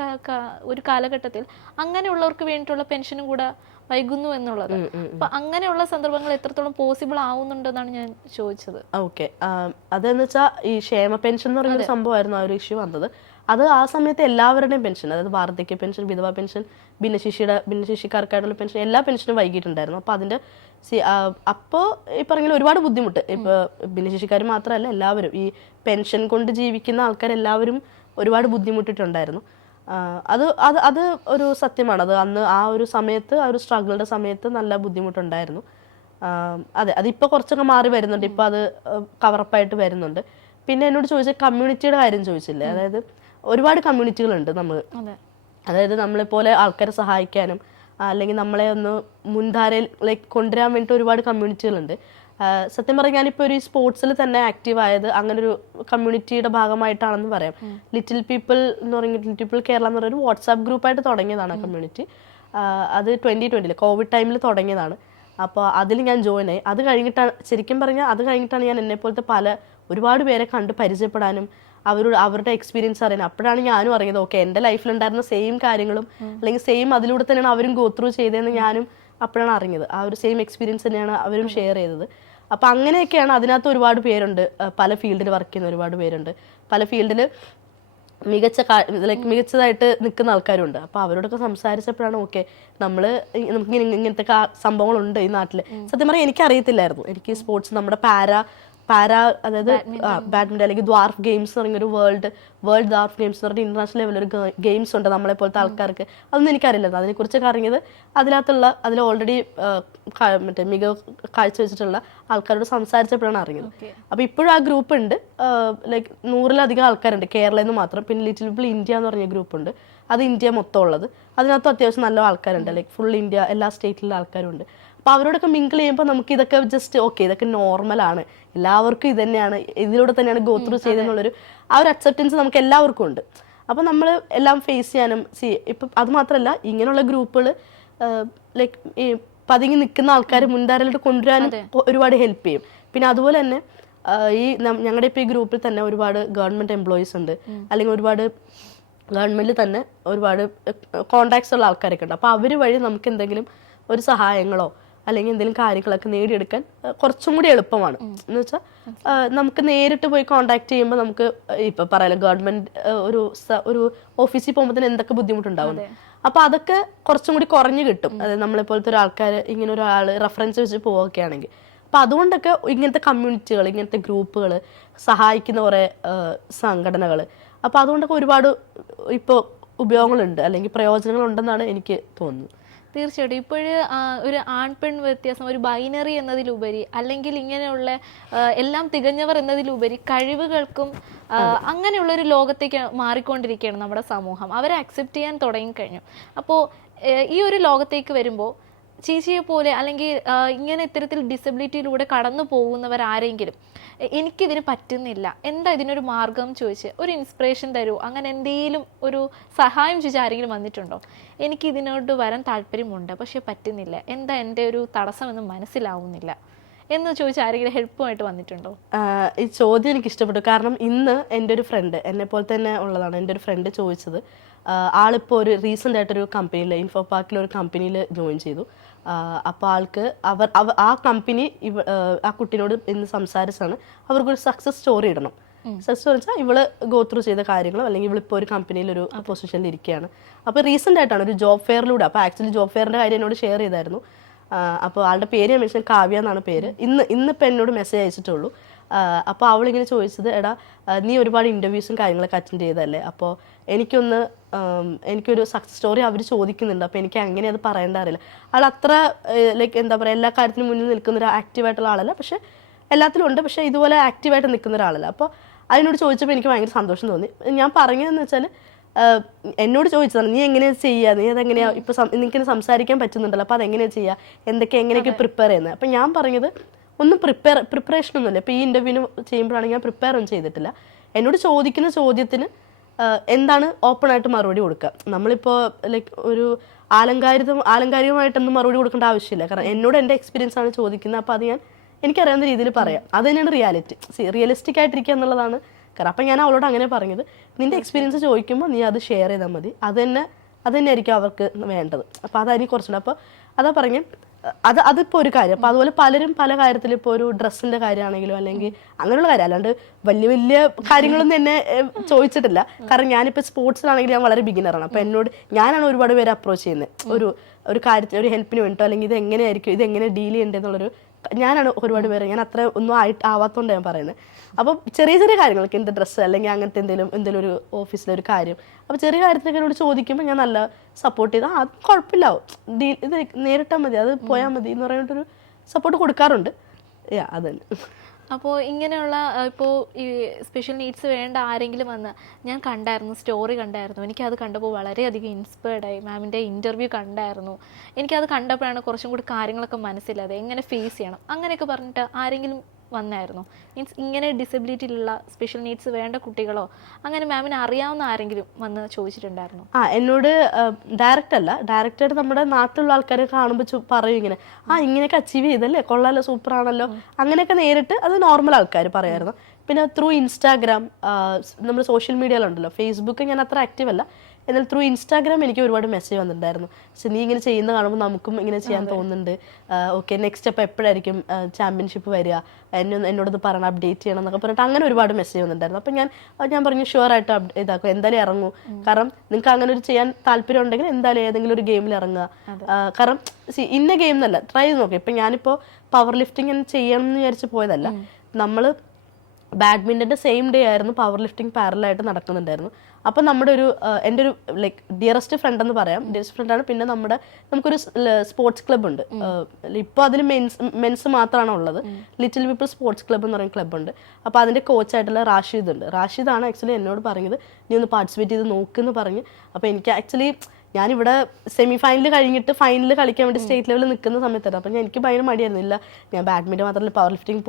ഒരു കാലഘട്ടത്തിൽ അങ്ങനെയുള്ളവർക്ക് വേണ്ടിയിട്ടുള്ള പെൻഷനും കൂടെ വൈകുന്നു എന്നുള്ളത്. അപ്പൊ അങ്ങനെയുള്ള സന്ദർഭങ്ങൾ എത്രത്തോളം പോസിബിൾ ആവുന്നുണ്ടെന്നാണ് ഞാൻ ചോദിച്ചത്. അതെന്ന് വെച്ചാൽ ഈ ക്ഷേമ പെൻഷൻ എന്ന് പറയുന്ന സംഭവമായിരുന്നു ആ ഒരു ഇഷ്യൂ വന്നത്. അത് ആ സമയത്ത് എല്ലാവരുടെയും പെൻഷൻ, അതായത് വാർദ്ധക്യ പെൻഷൻ, വിധവ പെൻഷൻ, ഭിന്നശേഷിക്കാർക്കായിട്ടുള്ള പെൻഷൻ, എല്ലാ പെൻഷനും വൈകിട്ടുണ്ടായിരുന്നു. അപ്പോൾ അതിൻ്റെ അപ്പോൾ ഈ പറഞ്ഞ ഒരുപാട് ബുദ്ധിമുട്ട്, ഇപ്പോൾ ഭിന്നശേഷിക്കാർ മാത്രമല്ല എല്ലാവരും ഈ പെൻഷൻ കൊണ്ട് ജീവിക്കുന്ന ആൾക്കാരെല്ലാവരും ഒരുപാട് ബുദ്ധിമുട്ടിട്ടുണ്ടായിരുന്നു. അത് ഒരു സത്യമാണ്. അത് അന്ന് ആ ഒരു സമയത്ത്, ആ ഒരു സ്ട്രഗിളുടെ സമയത്ത് നല്ല ബുദ്ധിമുട്ടുണ്ടായിരുന്നു. അതെ, അതിപ്പോൾ കുറച്ചൊക്കെ മാറി വരുന്നുണ്ട്. ഇപ്പോൾ അത് കവറപ്പായിട്ട് വരുന്നുണ്ട്. പിന്നെ എന്നോട് ചോദിച്ച കമ്മ്യൂണിറ്റിയുടെ കാര്യം ചോദിച്ചില്ലേ, അതായത് ഒരുപാട് കമ്മ്യൂണിറ്റികളുണ്ട് നമ്മൾ, അതായത് നമ്മളെപ്പോലെ ആൾക്കാരെ സഹായിക്കാനും അല്ലെങ്കിൽ നമ്മളെ ഒന്ന് മുൻധാരയിൽ ലൈക്ക് കൊണ്ടുവരാൻ വേണ്ടിയിട്ട് ഒരുപാട് കമ്മ്യൂണിറ്റികളുണ്ട്. സത്യം പറഞ്ഞാൽ ഞാനിപ്പോൾ ഒരു സ്പോർട്സിൽ തന്നെ ആക്റ്റീവ് ആയത് അങ്ങനെ ഒരു കമ്മ്യൂണിറ്റിയുടെ ഭാഗമായിട്ടാണെന്ന് പറയാം. ലിറ്റിൽ പീപ്പിൾ എന്ന് പറയുന്നത് ലിറ്റിൽ പീപ്പിൾ കേരള എന്ന് പറയുന്ന ഒരു വാട്സാപ്പ് ഗ്രൂപ്പായിട്ട് തുടങ്ങിയതാണ് ആ കമ്മ്യൂണിറ്റി. അത് 2020 കോവിഡ് ടൈമിൽ തുടങ്ങിയതാണ്. അപ്പോൾ അതിൽ ഞാൻ ജോയിൻ ആയി. അത് കഴിഞ്ഞിട്ടാണ് ശരിക്കും പറഞ്ഞാൽ ഞാൻ എന്നെപ്പോലത്തെ ഒരുപാട് പേരെ കണ്ട് പരിചയപ്പെടാനും അവരുടെ എക്സ്പീരിയൻസ് അറിയാനും. അപ്പോഴാണ് ഞാനും അറിയുന്നത് ഓക്കെ എൻ്റെ ലൈഫിലുണ്ടായിരുന്ന സെയിം കാര്യങ്ങളും അല്ലെങ്കിൽ സെയിം അതിലൂടെ തന്നെയാണ് അവരും ഗോ ത്രൂ ചെയ്തതെന്ന് ഞാനും അപ്പോഴാണ് അറിഞ്ഞത്. ആ ഒരു സെയിം എക്സ്പീരിയൻസ് തന്നെയാണ് അവരും ഷെയർ ചെയ്തത്. അപ്പോൾ അങ്ങനെയൊക്കെയാണ്. അതിനകത്ത് ഒരുപാട് പേരുണ്ട്, പല ഫീൽഡിൽ വർക്ക് ചെയ്യുന്ന ഒരുപാട് പേരുണ്ട്, പല ഫീൽഡിൽ മികച്ചതായിട്ട് നിൽക്കുന്ന ആൾക്കാരുണ്ട്. അപ്പോൾ അവരോടൊക്കെ സംസാരിച്ചപ്പോഴാണ് ഓക്കെ നമുക്ക് ഇങ്ങനത്തെ സംഭവങ്ങളുണ്ട് ഈ നാട്ടിൽ. സത്യം പറഞ്ഞാൽ എനിക്കറിയത്തില്ലായിരുന്നു. എനിക്ക് സ്പോർട്സ് നമ്മുടെ പാര അതായത് ബാഡ്മിൻ്റൺ അല്ലെങ്കിൽ ദ്വാർഫ് ഗെയിംസ് എന്ന് പറഞ്ഞൊരു വേൾഡ് ദ്വാർഫ് ഗെയിംസ് എന്ന് പറഞ്ഞ ഇന്റർനാഷണൽ ലെവലൊരു ഗെയിംസ് ഉണ്ട് നമ്മളെ പോലത്തെ ആൾക്കാർക്ക്. അതൊന്നും എനിക്കറിയില്ലായിരുന്നു. അതിനെക്കുറിച്ചൊക്കെ അറിഞ്ഞത് അതിൽ ഓൾറെഡി മറ്റേ മികവ് കാഴ്ചവെച്ചിട്ടുള്ള ആൾക്കാരോട് സംസാരിച്ചപ്പോഴാണ് അറിഞ്ഞത്. അപ്പോൾ ഇപ്പോഴും ആ ഗ്രൂപ്പ് ഉണ്ട്. ലൈക്ക് 100-ലധികം ആൾക്കാരുണ്ട് കേരളയിൽ നിന്ന് മാത്രം. പിന്നെ ലിറ്റിൽ പീപ്പിൾ ഇന്ത്യ എന്ന് പറഞ്ഞ ഗ്രൂപ്പുണ്ട്. അത് ഇന്ത്യ മൊത്തം ഉള്ളത്. അതിനകത്ത് അത്യാവശ്യം നല്ല ആൾക്കാരുണ്ട്. ലൈക്ക് ഫുൾ ഇന്ത്യ എല്ലാ സ്റ്റേറ്റിലുള്ള ആൾക്കാരുണ്ട്. അപ്പോൾ അവരോടൊക്കെ മിങ്കിൾ ചെയ്യുമ്പോൾ നമുക്ക് ഇതൊക്കെ ജസ്റ്റ് ഓക്കെ ഇതൊക്കെ നോർമലാണ്, എല്ലാവർക്കും ഇത് തന്നെയാണ്, ഇതിലൂടെ തന്നെയാണ് ഗോ ത്രൂ ചെയ്തെന്നുള്ളൊരു ആ ഒരു അക്സെപ്റ്റൻസ് നമുക്ക് എല്ലാവർക്കും ഉണ്ട്. അപ്പോൾ നമ്മൾ എല്ലാം ഫേസ് ചെയ്യാനും ഇപ്പം അത് മാത്രമല്ല ഇങ്ങനെയുള്ള ഗ്രൂപ്പുകൾ ലൈക്ക് ഈ പതുങ്ങി നിൽക്കുന്ന ആൾക്കാർ മുൻധാരയിലോട്ട് കൊണ്ടുവരാനും ഒരുപാട് ഹെൽപ്പ് ചെയ്യും. പിന്നെ അതുപോലെ തന്നെ ഞങ്ങളുടെ ഇപ്പോൾ ഈ ഗ്രൂപ്പിൽ തന്നെ ഒരുപാട് ഗവൺമെൻറ് എംപ്ലോയീസ് ഉണ്ട്, അല്ലെങ്കിൽ ഒരുപാട് ഗവൺമെൻറ്റിൽ തന്നെ ഒരുപാട് കോണ്ടാക്ട്സ് ഉള്ള ആൾക്കാരൊക്കെ ഉണ്ട്. അപ്പോൾ അവർ വഴി നമുക്ക് എന്തെങ്കിലും ഒരു സഹായങ്ങളോ അല്ലെങ്കിൽ എന്തെങ്കിലും കാര്യങ്ങളൊക്കെ നേടിയെടുക്കാൻ കുറച്ചും കൂടി എളുപ്പമാണ്. എന്ന് വെച്ചാൽ നമുക്ക് നേരിട്ട് പോയി കോണ്ടാക്ട് ചെയ്യുമ്പോൾ നമുക്ക് ഇപ്പം പറയാലോ ഗവൺമെൻറ് ഒരു ഓഫീസിൽ പോകുമ്പോൾ എന്തൊക്കെ ബുദ്ധിമുട്ടുണ്ടാവും. അപ്പോൾ അതൊക്കെ കുറച്ചും കൂടി കുറഞ്ഞു കിട്ടും. അതായത് നമ്മളെപ്പോലത്തെ ഒരാൾക്കാർ ഇങ്ങനെ ഒരാൾ റെഫറൻസ് വെച്ച് പോവുകയാണെങ്കിൽ. അപ്പോൾ അതുകൊണ്ടൊക്കെ ഇങ്ങനത്തെ കമ്മ്യൂണിറ്റികൾ, ഇങ്ങനത്തെ ഗ്രൂപ്പുകൾ, സഹായിക്കുന്ന കുറേ സംഘടനകൾ, അപ്പോൾ അതുകൊണ്ടൊക്കെ ഒരുപാട് ഇപ്പോൾ ഉപയോഗങ്ങളുണ്ട് അല്ലെങ്കിൽ പ്രയോജനങ്ങളുണ്ടെന്നാണ് എനിക്ക് തോന്നുന്നത്. തീർച്ചയായിട്ടും ഇപ്പോഴ് ഒരു ആൺപെൺ വ്യത്യാസം, ഒരു ബൈനറി എന്നതിലുപരി അല്ലെങ്കിൽ ഇങ്ങനെയുള്ള എല്ലാം തികഞ്ഞവർ എന്നതിലുപരി കഴിവുകൾക്കും അങ്ങനെയുള്ളൊരു ലോകത്തേക്ക് മാറിക്കൊണ്ടിരിക്കുകയാണ് നമ്മുടെ സമൂഹം. അവരെ അക്സെപ്റ്റ് ചെയ്യാൻ തുടങ്ങിക്കഴിഞ്ഞു. അപ്പോൾ ഈ ഒരു ലോകത്തേക്ക് വരുമ്പോൾ ചേച്ചിയെ പോലെ അല്ലെങ്കിൽ ഇങ്ങനെ ഇത്തരത്തിൽ ഡിസബിലിറ്റിയിലൂടെ കടന്നു പോകുന്നവരാരെങ്കിലും എനിക്കിതിന് പറ്റുന്നില്ല, എന്താ ഇതിനൊരു മാർഗം ചോദിച്ച് ഒരു ഇൻസ്പിറേഷൻ തരൂ, അങ്ങനെ എന്തെങ്കിലും ഒരു സഹായം ചോദിച്ചാൽ ആരെങ്കിലും വന്നിട്ടുണ്ടോ? എനിക്ക് ഇതിനോട് വരാൻ താല്പര്യമുണ്ട് പക്ഷെ പറ്റുന്നില്ല, എന്താ എൻ്റെ ഒരു തടസ്സമെന്ന് മനസ്സിലാവുന്നില്ല എന്ന് ചോദിച്ചാൽ ആരെങ്കിലും ഹെൽപ്പുമായിട്ട് വന്നിട്ടുണ്ടോ? ഈ ചോദ്യം എനിക്ക് ഇഷ്ടപ്പെട്ടു. കാരണം ഇന്ന് എൻ്റെ ഒരു ഫ്രണ്ട്, എന്നെ പോലെ തന്നെ ഉള്ളതാണ്, എൻ്റെ ഒരു ഫ്രണ്ട് ചോദിച്ചത്. ആളിപ്പോൾ ഒരു റീസെൻ്റ് ആയിട്ടൊരു കമ്പനിയിൽ ഇൻഫോ പാർക്കിലൊരു കമ്പനിയിൽ ജോയിൻ ചെയ്തു. അപ്പോൾ ആൾക്ക് ആ കമ്പനി ആ കുട്ടീനോട് ഇന്ന് സംസാരിച്ചാണ് അവർക്കൊരു സക്സസ് സ്റ്റോറി ഇടണം. സക്സസ് സ്റ്റോറി വെച്ചാൽ ഇവള് ഗോ ത്രൂ ചെയ്ത കാര്യങ്ങളും അല്ലെങ്കിൽ ഇവളിപ്പോൾ ഒരു കമ്പനിയിൽ ഒരു പൊസിഷനിൽ ഇരിക്കുകയാണ്. അപ്പോൾ റീസെൻ്റ് ആയിട്ടാണ് ഒരു ജോബ് ഫെയറിലൂടെ. അപ്പോൾ ആക്ച്വലി ജോബ് ഫെയറിൻ്റെ കാര്യം എന്നോട് ഷെയർ ചെയ്തായിരുന്നു. അപ്പോൾ ആളുടെ പേര് ഞാൻ മെൻഷൻ കാവ്യ എന്നാണ് പേര്. ഇന്നിപ്പോൾ എന്നോട് മെസ്സേജ് അയച്ചിട്ടുള്ളൂ. അപ്പോൾ അവളിങ്ങനെ ചോദിച്ചത്, എടാ നീ ഒരുപാട് ഇൻ്റർവ്യൂസും കാര്യങ്ങളൊക്കെ അറ്റൻഡ് ചെയ്തതല്ലേ, അപ്പോൾ എനിക്കൊരു സക്സസ് സ്റ്റോറി അവർ ചോദിക്കുന്നുണ്ട്, അപ്പോൾ എനിക്ക് അങ്ങനെ അത് പറയേണ്ട അറിയില്ല. ആൾ അത്ര ലൈക്ക് എന്താ പറയുക എല്ലാ കാര്യത്തിനും മുന്നിൽ നിൽക്കുന്ന ഒരു ആക്റ്റീവായിട്ടുള്ള ആളല്ല, പക്ഷേ എല്ലാത്തിലും ഉണ്ട്, പക്ഷേ ഇതുപോലെ ആക്റ്റീവായിട്ട് നിൽക്കുന്ന ഒരാളല്ല. അപ്പോൾ അതിനോട് ചോദിച്ചപ്പോൾ എനിക്ക് ഭയങ്കര സന്തോഷം തോന്നി. ഞാൻ പറഞ്ഞതെന്ന് വെച്ചാൽ എന്നോട് ചോദിച്ചതാണ് നീ എങ്ങനെയാണ് ചെയ്യുക, നീ അതെങ്ങനെയാണ് ഇപ്പോൾ നിനക്ക് സംസാരിക്കാൻ പറ്റുന്നുണ്ടല്ലോ, അപ്പോൾ അതെങ്ങനെയാണ് ചെയ്യുക, എങ്ങനെയൊക്കെ പ്രിപ്പയർ ചെയ്യുന്നത്. അപ്പം ഞാൻ പറഞ്ഞത് ഒന്നും പ്രിപ്പറേഷനൊന്നുമില്ല. ഇപ്പോൾ ഈ ഇൻ്റർവ്യൂവിന് ചെയ്യുമ്പോഴാണെങ്കിൽ ഞാൻ പ്രിപ്പയർ ഒന്നും ചെയ്തിട്ടില്ല. എന്നോട് ചോദിക്കുന്ന ചോദ്യത്തിന് എന്താണ് ഓപ്പണായിട്ട് മറുപടി കൊടുക്കുക. നമ്മളിപ്പോൾ ലൈക്ക് ഒരു ആലങ്കാരികമായിട്ടൊന്നും മറുപടി കൊടുക്കേണ്ട ആവശ്യമില്ല. കാരണം എന്നോട് എൻ്റെ എക്സ്പീരിയൻസ് ആണ് ചോദിക്കുന്നത്. അപ്പോൾ അത് എനിക്കറിയാവുന്ന രീതിയിൽ പറയാം. അത് തന്നെയാണ് റിയലിസ്റ്റിക് ആയിട്ടിരിക്കുക എന്നുള്ളതാണ്. കാരണം അപ്പം ഞാൻ അവളോട് അങ്ങനെ പറഞ്ഞത്, നിൻ്റെ എക്സ്പീരിയൻസ് ചോദിക്കുമ്പോൾ നീ അത് ഷെയർ ചെയ്താൽ മതി, അത് തന്നെ ആയിരിക്കും അവർക്ക് വേണ്ടത്. അപ്പോൾ അതായിരിക്കും കുറച്ചുകൂടെ. അപ്പോൾ അതാ പറഞ്ഞ് അതിപ്പോൾ ഒരു കാര്യം. അപ്പോൾ അതുപോലെ പലരും പല കാര്യത്തിൽ ഇപ്പോൾ ഒരു ഡ്രസ്സിൻ്റെ കാര്യമാണെങ്കിലും അല്ലെങ്കിൽ അങ്ങനെയുള്ള കാര്യം, അല്ലാണ്ട് വലിയ കാര്യങ്ങളൊന്നും എന്നെ ചോദിച്ചിട്ടില്ല. കാരണം ഞാനിപ്പോൾ സ്പോർട്സിലാണെങ്കിൽ ഞാൻ വളരെ ബിഗിനറാണ്. അപ്പോൾ ഞാനാണ് ഒരുപാട് പേര് അപ്രോച്ച് ചെയ്യുന്നത് ഒരു കാര്യത്തിന്, ഒരു ഹെൽപ്പിന് വേണ്ടിട്ടോ അല്ലെങ്കിൽ ഇത് എങ്ങനെ ഡീൽ ചെയ്യേണ്ടതെന്നുള്ളൊരു ഞാനാണ് ഒരുപാട് പേര്. ഞാൻ അത്ര ഒന്നും ആവാത്തതുകൊണ്ട് ഞാൻ പറയുന്നത്. അപ്പം ചെറിയ കാര്യങ്ങൾക്ക് എൻ്റെ ഡ്രസ്സ് അല്ലെങ്കിൽ അങ്ങനത്തെ എന്തെങ്കിലും ഒരു ഓഫീസിലൊരു കാര്യം, അപ്പോൾ ചെറിയ കാര്യത്തിനൊക്കെ എന്നോട് ചോദിക്കുമ്പോൾ ഞാൻ നല്ല സപ്പോർട്ട് ചെയ്ത് അത് കുഴപ്പമില്ലാവും, ഇത് നേരിട്ടാൽ മതി, അത് പോയാൽ മതി എന്ന് പറഞ്ഞിട്ടൊരു സപ്പോർട്ട് കൊടുക്കാറുണ്ട്. അത് തന്നെ. അപ്പോൾ ഇങ്ങനെയുള്ള ഇപ്പോൾ ഈ സ്പെഷ്യൽ നീഡ്സ് വേണ്ട ആരെങ്കിലും വന്ന് ഞാൻ കണ്ടായിരുന്നു, സ്റ്റോറി കണ്ടായിരുന്നു, എനിക്കത് കണ്ടപ്പോൾ വളരെയധികം ഇൻസ്പയർഡായി, മാമിൻ്റെ ഇൻ്റർവ്യൂ കണ്ടായിരുന്നു, എനിക്കത് കണ്ടപ്പോഴാണ് കുറച്ചും കൂടി കാര്യങ്ങളൊക്കെ മനസ്സിലായത്, എങ്ങനെ ഫേസ് ചെയ്യണം അങ്ങനെയൊക്കെ പറഞ്ഞിട്ട് ആരെങ്കിലും വന്നായിരുന്നു? മീൻസ് ഇങ്ങനെ ഡിസബിലിറ്റിയിലുള്ള സ്പെഷ്യൽ നീഡ്സ് വേണ്ട കുട്ടികളോ അങ്ങനെ മാമിന് അറിയാവുന്ന ആരെങ്കിലും വന്ന് ചോദിച്ചിട്ടുണ്ടായിരുന്നു? എന്നോട് ഡയറക്റ്റായിട്ട് നമ്മുടെ നാട്ടിലുള്ള ആൾക്കാരെ കാണുമ്പോൾ പറയും ഇങ്ങനെ, ഇങ്ങനെയൊക്കെ അച്ചീവ് ചെയ്തല്ലേ, കൊള്ളാലോ, സൂപ്പർ ആണല്ലോ, അങ്ങനെയൊക്കെ നേരിട്ട് അത് നോർമൽ ആൾക്കാർ പറയായിരുന്നു. പിന്നെ ത്രൂ ഇൻസ്റ്റാഗ്രാം, നമ്മുടെ സോഷ്യൽ മീഡിയയിലുണ്ടല്ലോ, ഫേസ്ബുക്ക് ഞാൻ അത്ര ആക്റ്റീവ് അല്ല, എന്നാൽ ത്രൂ ഇൻസ്റ്റാഗ്രാം എനിക്ക് ഒരുപാട് മെസ്സേജ് വന്നിട്ടുണ്ടായിരുന്നു. പക്ഷെ നീ ഇങ്ങനെ ചെയ്യുന്ന കാണുമ്പോൾ നമുക്കും ഇങ്ങനെ ചെയ്യാൻ തോന്നുന്നുണ്ട്, ഓക്കെ നെക്സ്റ്റ് സ്റ്റെപ്പ് എപ്പോഴായിരിക്കും ചാമ്പ്യൻഷിപ്പ് വരിക, എന്നോടത് പറയണം, അപ്ഡേറ്റ് ചെയ്യണം എന്നൊക്കെ പറഞ്ഞിട്ട് അങ്ങനെ ഒരുപാട് മെസ്സേജ് വന്നിട്ടുണ്ടായിരുന്നു. അപ്പം ഞാൻ പറഞ്ഞു ഷുവറായിട്ട് ഇതാക്കും, എന്തായാലും ഇറങ്ങൂ, കാരണം നിങ്ങൾക്ക് അങ്ങനെ ഒരു ചെയ്യാൻ താല്പര്യം ഉണ്ടെങ്കിൽ എന്തായാലും ഏതെങ്കിലും ഒരു ഗെയിമിൽ ഇറങ്ങുക. കാരണം ഇന്ന ഗെയിം എന്നല്ല, ട്രൈ ചെയ്ത് നോക്കാം. ഇപ്പം ഞാനിപ്പോൾ പവർ ലിഫ്റ്റിംഗ് ചെയ്യണം എന്ന് വിചാരിച്ച് പോയതല്ല, നമ്മൾ ബാഡ്മിൻ്റൻ്റെ സെയിം ഡേ ആയിരുന്നു പവർ ലിഫ്റ്റിംഗ് പാരലായിട്ട് നടക്കുന്നുണ്ടായിരുന്നു. അപ്പം നമ്മുടെ എൻ്റെ ഒരു ലൈക്ക് ഡിയറസ്റ്റ് ഫ്രണ്ട് എന്ന് പറയാം, ഡിയറസ്റ്റ് ഫ്രണ്ടാണ്. പിന്നെ നമുക്കൊരു സ്പോർട്സ് ക്ലബ്ബ് ഉണ്ട്, ഇപ്പോൾ അതിൽ മെൻസ് മാത്രമാണ് ഉള്ളത്, ലിറ്റിൽ പീപ്പിൾ സ്പോർട്സ് ക്ലബ്ബ് എന്ന് പറയുന്ന ക്ലബ്ബുണ്ട്. അപ്പോൾ അതിൻ്റെ കോച്ചായിട്ടുള്ള റാഷിദ് ഉണ്ട്. റാഷിദാണ് ആക്ച്വലി എന്നോട് പറഞ്ഞത് നീ ഒന്ന് പാർട്ടിസിപ്പേറ്റ് ചെയ്ത് നോക്കുമെന്ന് പറഞ്ഞ്. അപ്പോൾ എനിക്ക് ആക്ച്വലി ഞാനിവിടെ സെമി ഫൈനൽ കഴിഞ്ഞിട്ട് ഫൈനൽ കളിക്കാൻ വേണ്ടി സ്റ്റേറ്റ് ലെവലിൽ നിൽക്കുന്ന സമയത്തായിരുന്നു. അപ്പം എനിക്ക് ഭയങ്കര മടിയായിരുന്നില്ല, ഞാൻ ബാഡ്മിൻ്റൺ മാത്രമല്ല പവർ ലിഫ്റ്റിംഗ്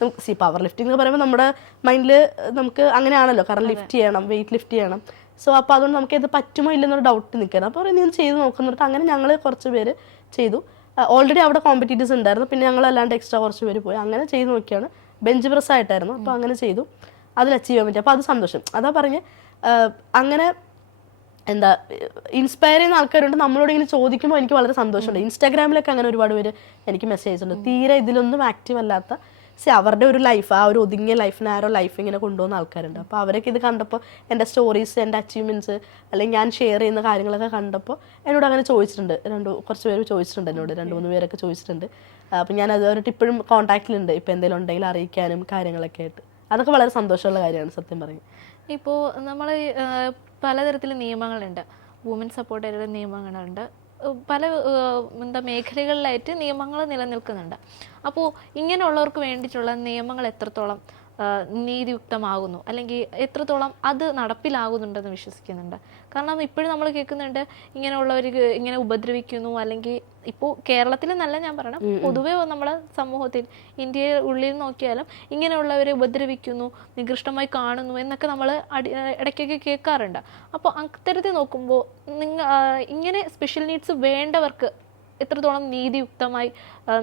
നമുക്ക് പവർ ലിഫ്റ്റിംഗ് എന്ന് പറയുമ്പോൾ നമ്മുടെ മൈൻഡിൽ നമുക്ക് അങ്ങനെയാണല്ലോ, കാരണം ലിഫ്റ്റ് ചെയ്യണം, വെയിറ്റ് ലിഫ്റ്റ് ചെയ്യണം. സോ അപ്പോൾ അതുകൊണ്ട് നമുക്ക് ഇത് പറ്റുമോ ഇല്ലെന്നൊരു ഡൗട്ട് നിൽക്കണം. അപ്പോൾ നീ ചെയ്ത് നോക്കുന്നിട്ട് അങ്ങനെ ഞങ്ങൾ കുറച്ച് പേര് ചെയ്തു. ഓൾറെഡി അവിടെ കോമ്പറ്റീറ്റീവ്സ് ഉണ്ടായിരുന്നു, പിന്നെ ഞങ്ങൾ അല്ലാണ്ട് എക്സ്ട്രാ കുറച്ച് പേര് പോയി അങ്ങനെ ചെയ്ത് നോക്കിയാണ്. ബെഞ്ച് പ്രസ് ആയിട്ടായിരുന്നു, അപ്പോൾ അങ്ങനെ ചെയ്തു, അതിൽ അച്ചീവ് ചെയ്യാൻ പറ്റി. അപ്പോൾ അത് സന്തോഷം. അതാ പറഞ്ഞ് അങ്ങനെ ഇൻസ്പയർ ചെയ്യുന്ന ആൾക്കാരുണ്ട്. നമ്മളോട് ഇങ്ങനെ ചോദിക്കുമ്പോൾ എനിക്ക് വളരെ സന്തോഷമുണ്ട്. ഇൻസ്റ്റാഗ്രാമിലൊക്കെ അങ്ങനെ ഒരുപാട് പേര് എനിക്ക് മെസ്സേജ് ഉണ്ട്, തീരെ ഇതിലൊന്നും ആക്റ്റീവ് അല്ലാത്ത, അവരുടെ ഒരു ലൈഫ്, ആ ഒരു ഒതുങ്ങിയ ലൈഫിനെ ആരോ ലൈഫ് ഇങ്ങനെ കൊണ്ടുപോകുന്ന ആൾക്കാരുണ്ട്. അപ്പോൾ അവരൊക്കെ ഇത് കണ്ടപ്പോൾ എൻ്റെ സ്റ്റോറീസ്, എൻ്റെ അച്ചീവ്മെൻറ്റ്സ്, അല്ലെങ്കിൽ ഞാൻ ഷെയർ ചെയ്യുന്ന കാര്യങ്ങളൊക്കെ കണ്ടപ്പോൾ എന്നോട് അങ്ങനെ ചോദിച്ചിട്ടുണ്ട്. കുറച്ച് പേര് ചോദിച്ചിട്ടുണ്ട് എന്നോട്, 2-3 പേരൊക്കെ ചോദിച്ചിട്ടുണ്ട്. അപ്പം ഞാൻ അതുവരെയായിട്ട് ഇപ്പോഴും കോൺടാക്റ്റിലുണ്ട്. ഇപ്പോൾ എന്തെങ്കിലും ഉണ്ടെങ്കിൽ അറിയിക്കാനും കാര്യങ്ങളൊക്കെ ആയിട്ട്. അതൊക്കെ വളരെ സന്തോഷമുള്ള കാര്യമാണ് സത്യം പറയും. ഇപ്പോൾ നമ്മൾ പലതരത്തിലുള്ള നിയമങ്ങളുണ്ട്, വുമൻ സപ്പോർട്ടായിട്ടുള്ള നിയമങ്ങളുണ്ട്, പല മേഖലകളിലായിട്ട് നിയമങ്ങൾ നിലനിൽക്കുന്നുണ്ട്. അപ്പോൾ ഇങ്ങനെയുള്ളവർക്ക് വേണ്ടിയിട്ടുള്ള നിയമങ്ങൾ എത്രത്തോളം നീതിയുക്തമാകുന്നു, അല്ലെങ്കിൽ എത്രത്തോളം അത് നടപ്പിലാകുന്നുണ്ടെന്ന് വിശ്വസിക്കുന്നുണ്ട്? കാരണം ഇപ്പോഴും നമ്മൾ കേൾക്കുന്നുണ്ട് ഇങ്ങനെയുള്ളവർക്ക് ഇങ്ങനെ ഉപദ്രവിക്കുന്നു, അല്ലെങ്കിൽ ഇപ്പോൾ കേരളത്തിൽ നല്ല ഞാൻ പറയണം, പൊതുവെ നമ്മുടെ സമൂഹത്തിൽ ഇന്ത്യയിൽ ഉള്ളിൽ നോക്കിയാലും ഇങ്ങനെയുള്ളവരെ ഉപദ്രവിക്കുന്നു, നികൃഷ്ടമായി കാണുന്നു എന്നൊക്കെ നമ്മൾ ഇടയ്ക്കൊക്കെ കേൾക്കാറുണ്ട്. അപ്പോൾ അത്തരത്തിൽ നോക്കുമ്പോൾ ഇങ്ങനെ സ്പെഷ്യൽ നീഡ്സ് വേണ്ടവർക്ക് എത്രത്തോളം നീതിയുക്തമായി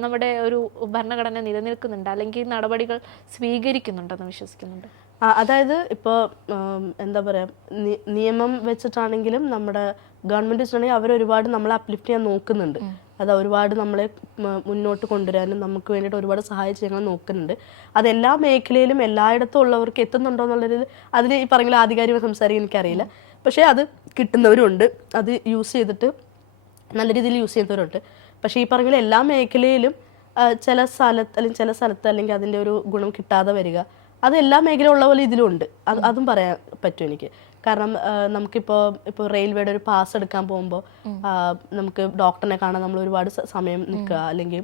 നമ്മുടെ ഒരു ഭരണഘടന നിലനിൽക്കുന്നുണ്ട്, അല്ലെങ്കിൽ നടപടികൾ സ്വീകരിക്കുന്നുണ്ടെന്ന് വിശ്വസിക്കുന്നുണ്ട്? അതായത് ഇപ്പോൾ എന്താ പറയുക, നിയമം വെച്ചിട്ടാണെങ്കിലും നമ്മുടെ ഗവൺമെൻറ് വെച്ചിട്ടുണ്ടെങ്കിൽ അവരൊരുപാട് നമ്മളെ അപ്ലിഫ്റ്റ് ചെയ്യാൻ നോക്കുന്നുണ്ട്. അത് ഒരുപാട് നമ്മളെ മുന്നോട്ട് കൊണ്ടുവരാനും നമുക്ക് വേണ്ടിയിട്ട് ഒരുപാട് സഹായിച്ച് ഞങ്ങൾ നോക്കുന്നുണ്ട്. അത് എല്ലാ മേഖലയിലും എല്ലായിടത്തും ഉള്ളവർക്ക് എത്തുന്നുണ്ടോ എന്നുള്ളൊരു അതിൽ ഈ പറഞ്ഞ ആധികാരികമായി സംസാരിക്കാൻ എനിക്കറിയില്ല. പക്ഷേ അത് കിട്ടുന്നവരുണ്ട്, അത് യൂസ് ചെയ്തിട്ട് നല്ല രീതിയിൽ യൂസ് ചെയ്യുന്നവരുണ്ട്. പക്ഷേ ഈ പറഞ്ഞ എല്ലാ മേഖലയിലും ചില സ്ഥലത്ത് അല്ലെങ്കിൽ അതിൻ്റെ ഒരു ഗുണം കിട്ടാതെ വരിക, അത് എല്ലാ മേഖലയുള്ള പോലെ ഇതിലുണ്ട്. അതും പറയാൻ പറ്റും എനിക്ക്. കാരണം ഇപ്പോൾ റെയിൽവേയുടെ ഒരു പാസ് എടുക്കാൻ പോകുമ്പോൾ നമുക്ക് ഡോക്ടറിനെ കാണാൻ നമ്മൾ ഒരുപാട് സമയം നിൽക്കുക, അല്ലെങ്കിൽ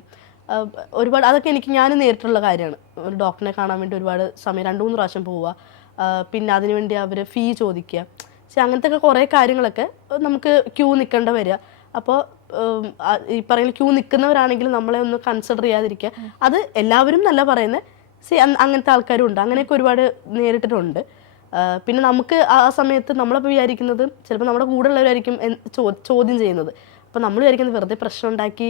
ഒരുപാട് അതൊക്കെ ഞാൻ നേരിട്ടുള്ള കാര്യമാണ്. ഒരു ഡോക്ടറിനെ കാണാൻ വേണ്ടി ഒരുപാട് സമയം 2-3 പ്രാവശ്യം പോവുക, പിന്നെ അതിനുവേണ്ടി അവർ ഫീ ചോദിക്കുക. പക്ഷെ അങ്ങനത്തെ ഒക്കെ കുറേ കാര്യങ്ങളൊക്കെ നമുക്ക് ക്യൂ നിൽക്കേണ്ട വരിക. അപ്പോൾ ഈ പറയുന്ന ക്യൂ നിൽക്കുന്നവരാണെങ്കിൽ നമ്മളെ ഒന്ന് കൺസിഡർ ചെയ്യാതിരിക്കുക. അത് എല്ലാവരും നല്ല പറയുന്നത്, അങ്ങനത്തെ ആൾക്കാരും ഉണ്ട്, അങ്ങനെയൊക്കെ ഒരുപാട് നേരിട്ടിട്ടുണ്ട്. പിന്നെ നമുക്ക് ആ സമയത്ത് നമ്മളപ്പോൾ വിചാരിക്കുന്നത് ചിലപ്പോൾ നമ്മുടെ കൂടെ ഉള്ളവരായിരിക്കും ചോദ്യം ചെയ്യുന്നത്. അപ്പോൾ നമ്മൾ വിചാരിക്കുന്നത് വെറുതെ പ്രശ്നം ഉണ്ടാക്കി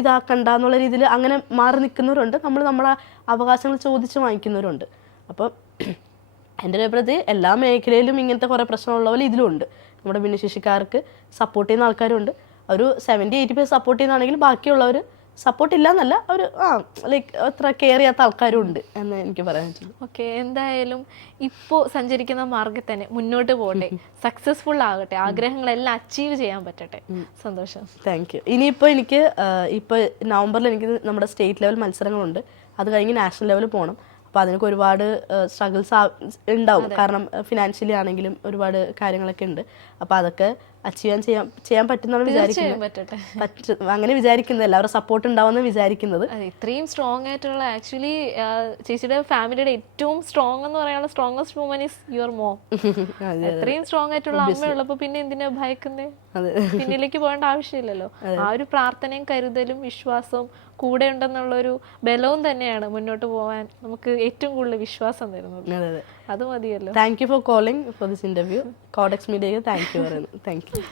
ഇതാക്കണ്ട എന്നുള്ള രീതിയിൽ അങ്ങനെ മാറി നിൽക്കുന്നവരുണ്ട്, നമ്മൾ നമ്മളെ അവകാശങ്ങൾ ചോദിച്ച് വാങ്ങിക്കുന്നവരുണ്ട്. അപ്പോൾ എൻ്റെ ഒരു അഭിപ്രായത്തിൽ എല്ലാ മേഖലയിലും ഇങ്ങനത്തെ കുറേ പ്രശ്നമുള്ള പോലെ ഇതിലുണ്ട്. നമ്മുടെ ഭിന്നശേഷിക്കാർക്ക് സപ്പോർട്ട് ചെയ്യുന്ന ആൾക്കാരുണ്ട്. ഒരു 70-80% സപ്പോർട്ട് ചെയ്യുന്നതാണെങ്കിൽ ബാക്കിയുള്ളവർ സപ്പോർട്ട് ഇല്ല എന്നല്ല, അവർ ലൈക്ക് അത്ര കെയർ ചെയ്യാത്ത ആൾക്കാരും ഉണ്ട് എന്ന് എനിക്ക് പറയാൻ പറ്റും. ഓക്കെ, എന്തായാലും ഇപ്പോൾ സഞ്ചരിക്കുന്ന മാർഗ്ഗത്തിൽ തന്നെ മുന്നോട്ട് പോകട്ടെ, സക്സസ്ഫുൾ ആകട്ടെ, ആഗ്രഹങ്ങളെല്ലാം അച്ചീവ് ചെയ്യാൻ പറ്റട്ടെ. സന്തോഷം. Thank you. ഇനിയിപ്പോൾ എനിക്ക് ഇപ്പോൾ നവംബറിൽ എനിക്ക് നമ്മുടെ സ്റ്റേറ്റ് ലെവൽ മത്സരങ്ങളുണ്ട്, അത് കഴിഞ്ഞ് നാഷണൽ ലെവലിൽ പോകണം. അപ്പോൾ അതിനൊക്കെ ഒരുപാട് സ്ട്രഗിൾസ് ഉണ്ടാവും, കാരണം ഫിനാൻഷ്യലി ആണെങ്കിലും ഒരുപാട് കാര്യങ്ങളൊക്കെ ഉണ്ട്. അപ്പോൾ അതൊക്കെ അച്ചീവ് ചെയ്യാൻ പറ്റുന്നതാണ് തീർച്ചയായും വിചാരിക്കുന്നത്. പറ്റട്ടെ. അങ്ങനെ വിചാരിക്കുന്നത്, എല്ലാവരും സപ്പോർട്ട് ഉണ്ടാവുമെന്ന് വിചാരിക്കുന്നത്. അതെ, ഇത്രയും സ്ട്രോങ് ആയിട്ടുള്ള ആക്ച്വലി ചേച്ചിയുടെ ഫാമിലിയുടെ ഏറ്റവും സ്ട്രോങ് എന്ന് പറയാനുള്ള strongest woman is your mom. അത്രയും സ്ട്രോങ് ആയിട്ടുള്ള അമ്മയുള്ളപ്പോ പിന്നെ എന്തിനാ ഭയക്കുന്നേ? പിന്നിലേക്ക് പോകേണ്ട ആവശ്യമില്ലല്ലോ. ആ ഒരു പ്രാർത്ഥനയും കരുതലും വിശ്വാസവും കൂടെ ഉണ്ടെന്നുള്ള ഒരു ബലവും തന്നെയാണ് മുന്നോട്ട് പോകാൻ നമുക്ക് ഏറ്റവും കൂടുതൽ വിശ്വാസം തരുന്നത്. അത് മതിയല്ലോ. Thank you for calling for this interview. Codex മീഡിയക്ക് താങ്ക് യു പറയുന്നു. Thank U.